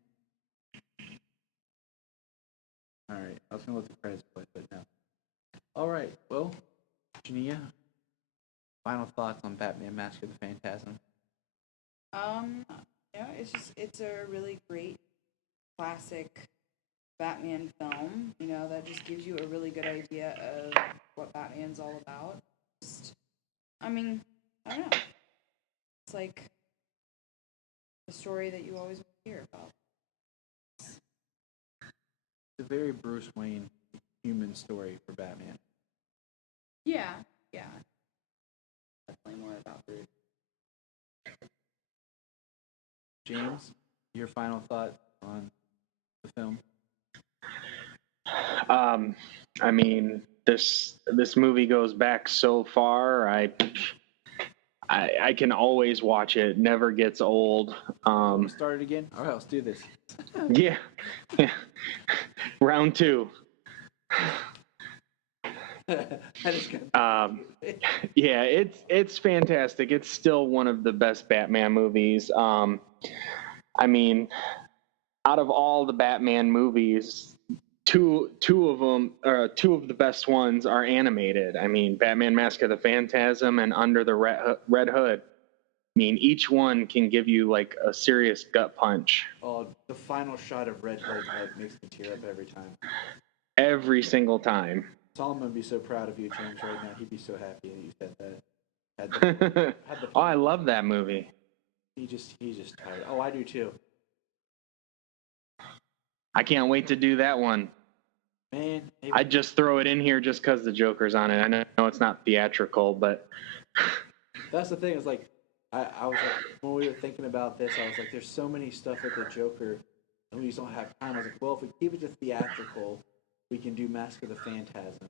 Alright, I was going to let the credits play, but no. Alright, well, Junia, final thoughts on Batman Mask of the Phantasm? It's a really great classic Batman film, that just gives you a really good idea of what Batman's all about. I don't know. It's like the story that you always want to hear about. It's a very Bruce Wayne human story for Batman. Yeah. Definitely more about Bruce. James, your final thought on the film? This movie goes back so far. I can always watch it. Never gets old. Start it again? All right, let's do this. Yeah. Round 2. Yeah, it's fantastic. It's still one of the best Batman movies. Out of all the Batman movies, two of the best ones are animated. Batman Mask of the Phantasm and Under the Red Hood. Each one can give you a serious gut punch. Oh, the final shot of Red Hood makes me tear up every time. Every single time. Solomon would be so proud of you, James, right now. He'd be so happy that you said that. Oh, I love that movie. He's just tired. Oh, I do too. I can't wait to do that one. Man, I'd just throw it in here just because the Joker's on it. I know it's not theatrical, but that's the thing. Is like, I was like, when we were thinking about this, I was like, there's so many stuff with the Joker, and we just don't have time. I was like, well, if we keep it to theatrical, we can do Mask of the Phantasm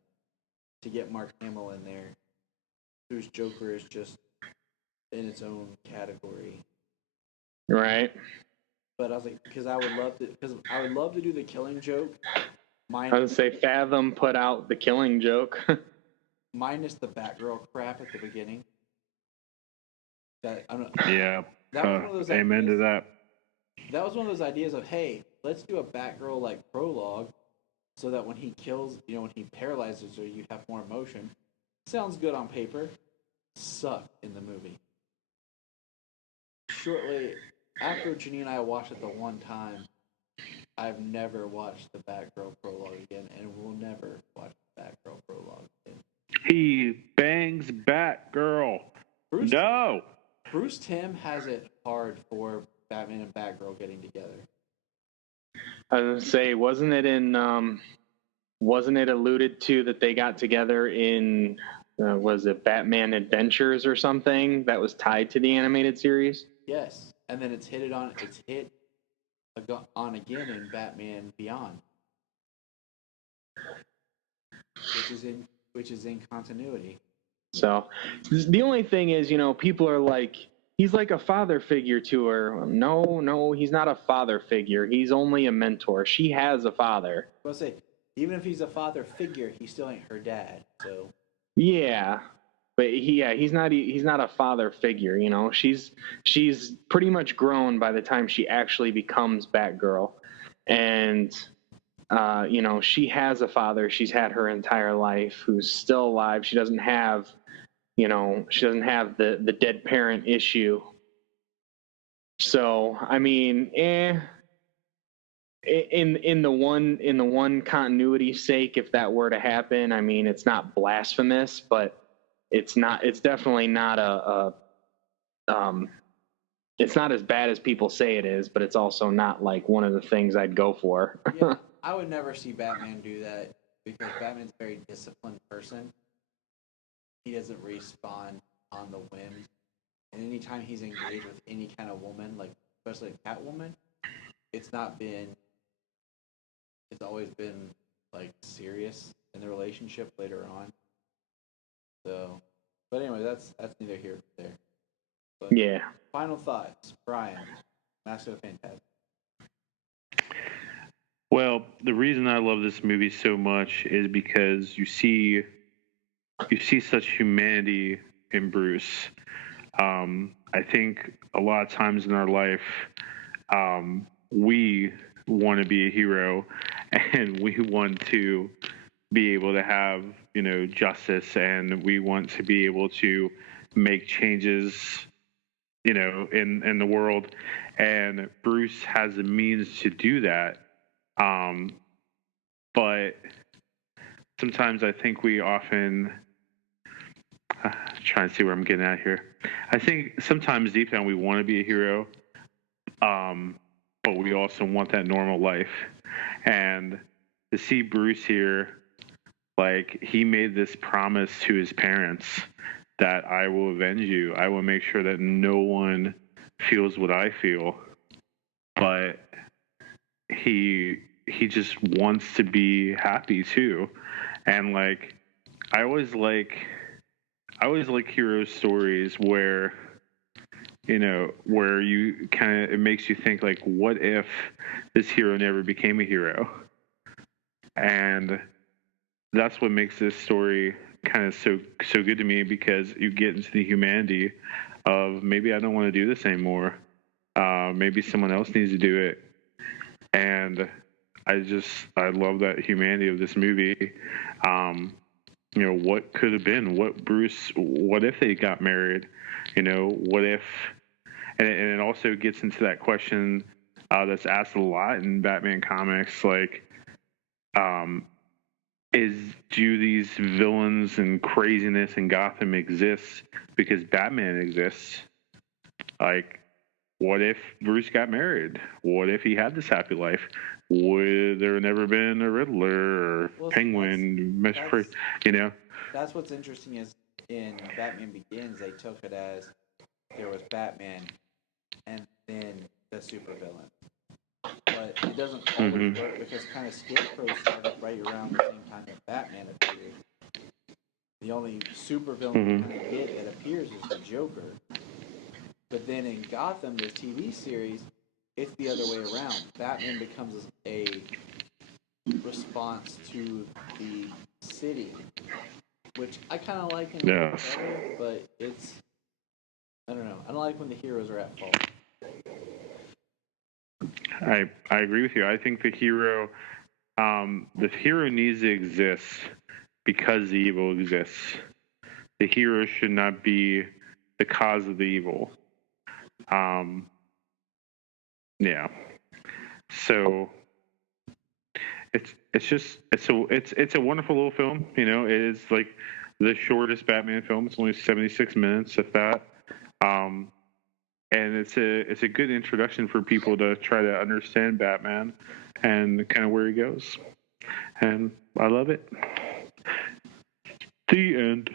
to get Mark Hamill in there, whose Joker is just in its own category. right. But I was like, because I would love to do the Killing Joke. I would say Fathom put out the Killing Joke. Minus the Batgirl crap at the beginning. Yeah. That was one of those amen ideas, to that. That was one of those ideas of, hey, let's do a Batgirl like prologue, so that when he kills, when he paralyzes her, you have more emotion. Sounds good on paper. Sucked in the movie. Shortly after Junia and I watched it the one time, I've never watched the Batgirl prologue again, and will never watch the Batgirl prologue again. He bangs Batgirl. No. Bruce Timm has it hard for Batman and Batgirl getting together. I was going to say, wasn't it alluded to that they got together in, was it Batman Adventures or something that was tied to the animated series? Yes, and then it's hit on again in Batman Beyond, which is in continuity. So the only thing is, people are like, he's like a father figure to her. No, he's not a father figure. He's only a mentor. She has a father. I was going to say, even if he's a father figure, he still ain't her dad. So yeah, but he's not a father figure. She's pretty much grown by the time she actually becomes Batgirl, and she has a father she's had her entire life who's still alive. She doesn't have the dead parent issue. So I mean, in the one continuity sake, if that were to happen, I mean, it's not blasphemous, but it's definitely not it's not as bad as people say it is, but it's also not like one of the things I'd go for. Yeah, I would never see Batman do that, because Batman's a very disciplined person. He doesn't respond on the whim. And anytime he's engaged with any kind of woman, like especially a Catwoman, it's always been like serious in the relationship later on. So, but anyway, that's neither here nor there. But yeah. Final thoughts, Brian. Master of the Phantasm. Well, the reason I love this movie so much is because you see such humanity in Bruce. I think a lot of times in our life, we want to be a hero, and we want to be able to have, justice, and we want to be able to make changes, in the world. And Bruce has the means to do that. But sometimes I think we often, trying to see where I'm getting at here. I think sometimes deep down we want to be a hero, but we also want that normal life. And to see Bruce here, like, he made this promise to his parents that I will avenge you. I will make sure that no one feels what I feel. But he just wants to be happy too. And like, I always like hero stories where, where you it makes you think, like, what if this hero never became a hero? And that's what makes this story kind of so good to me, because you get into the humanity of, maybe I don't want to do this anymore. Maybe someone else needs to do it. And I love that humanity of this movie. What could have been? What if they got married? What if? And it also gets into that question that's asked a lot in Batman comics, like, do these villains and craziness in Gotham exist because Batman exists? Like, What if Bruce got married? What if he had this happy life? Would there never been a Riddler or Penguin? That's what's interesting is in Batman Begins, they took it as there was Batman and then the supervillain. But it doesn't always work because kind of Scarecrow started right around the same time that Batman appeared. The only supervillain we kind of get that appears is the Joker. But then in Gotham, the TV series, it's the other way around. Batman becomes a response to the city, which I kind of like in a little better, but it's, I don't know. I don't like when the heroes are at fault. I agree with you. I think the hero needs to exist because the evil exists. The hero should not be the cause of the evil. Yeah. So it's a wonderful little film. You know, it is like the shortest Batman film. It's only 76 minutes, if that. And it's a good introduction for people to try to understand Batman and kind of where he goes. And I love it. The end.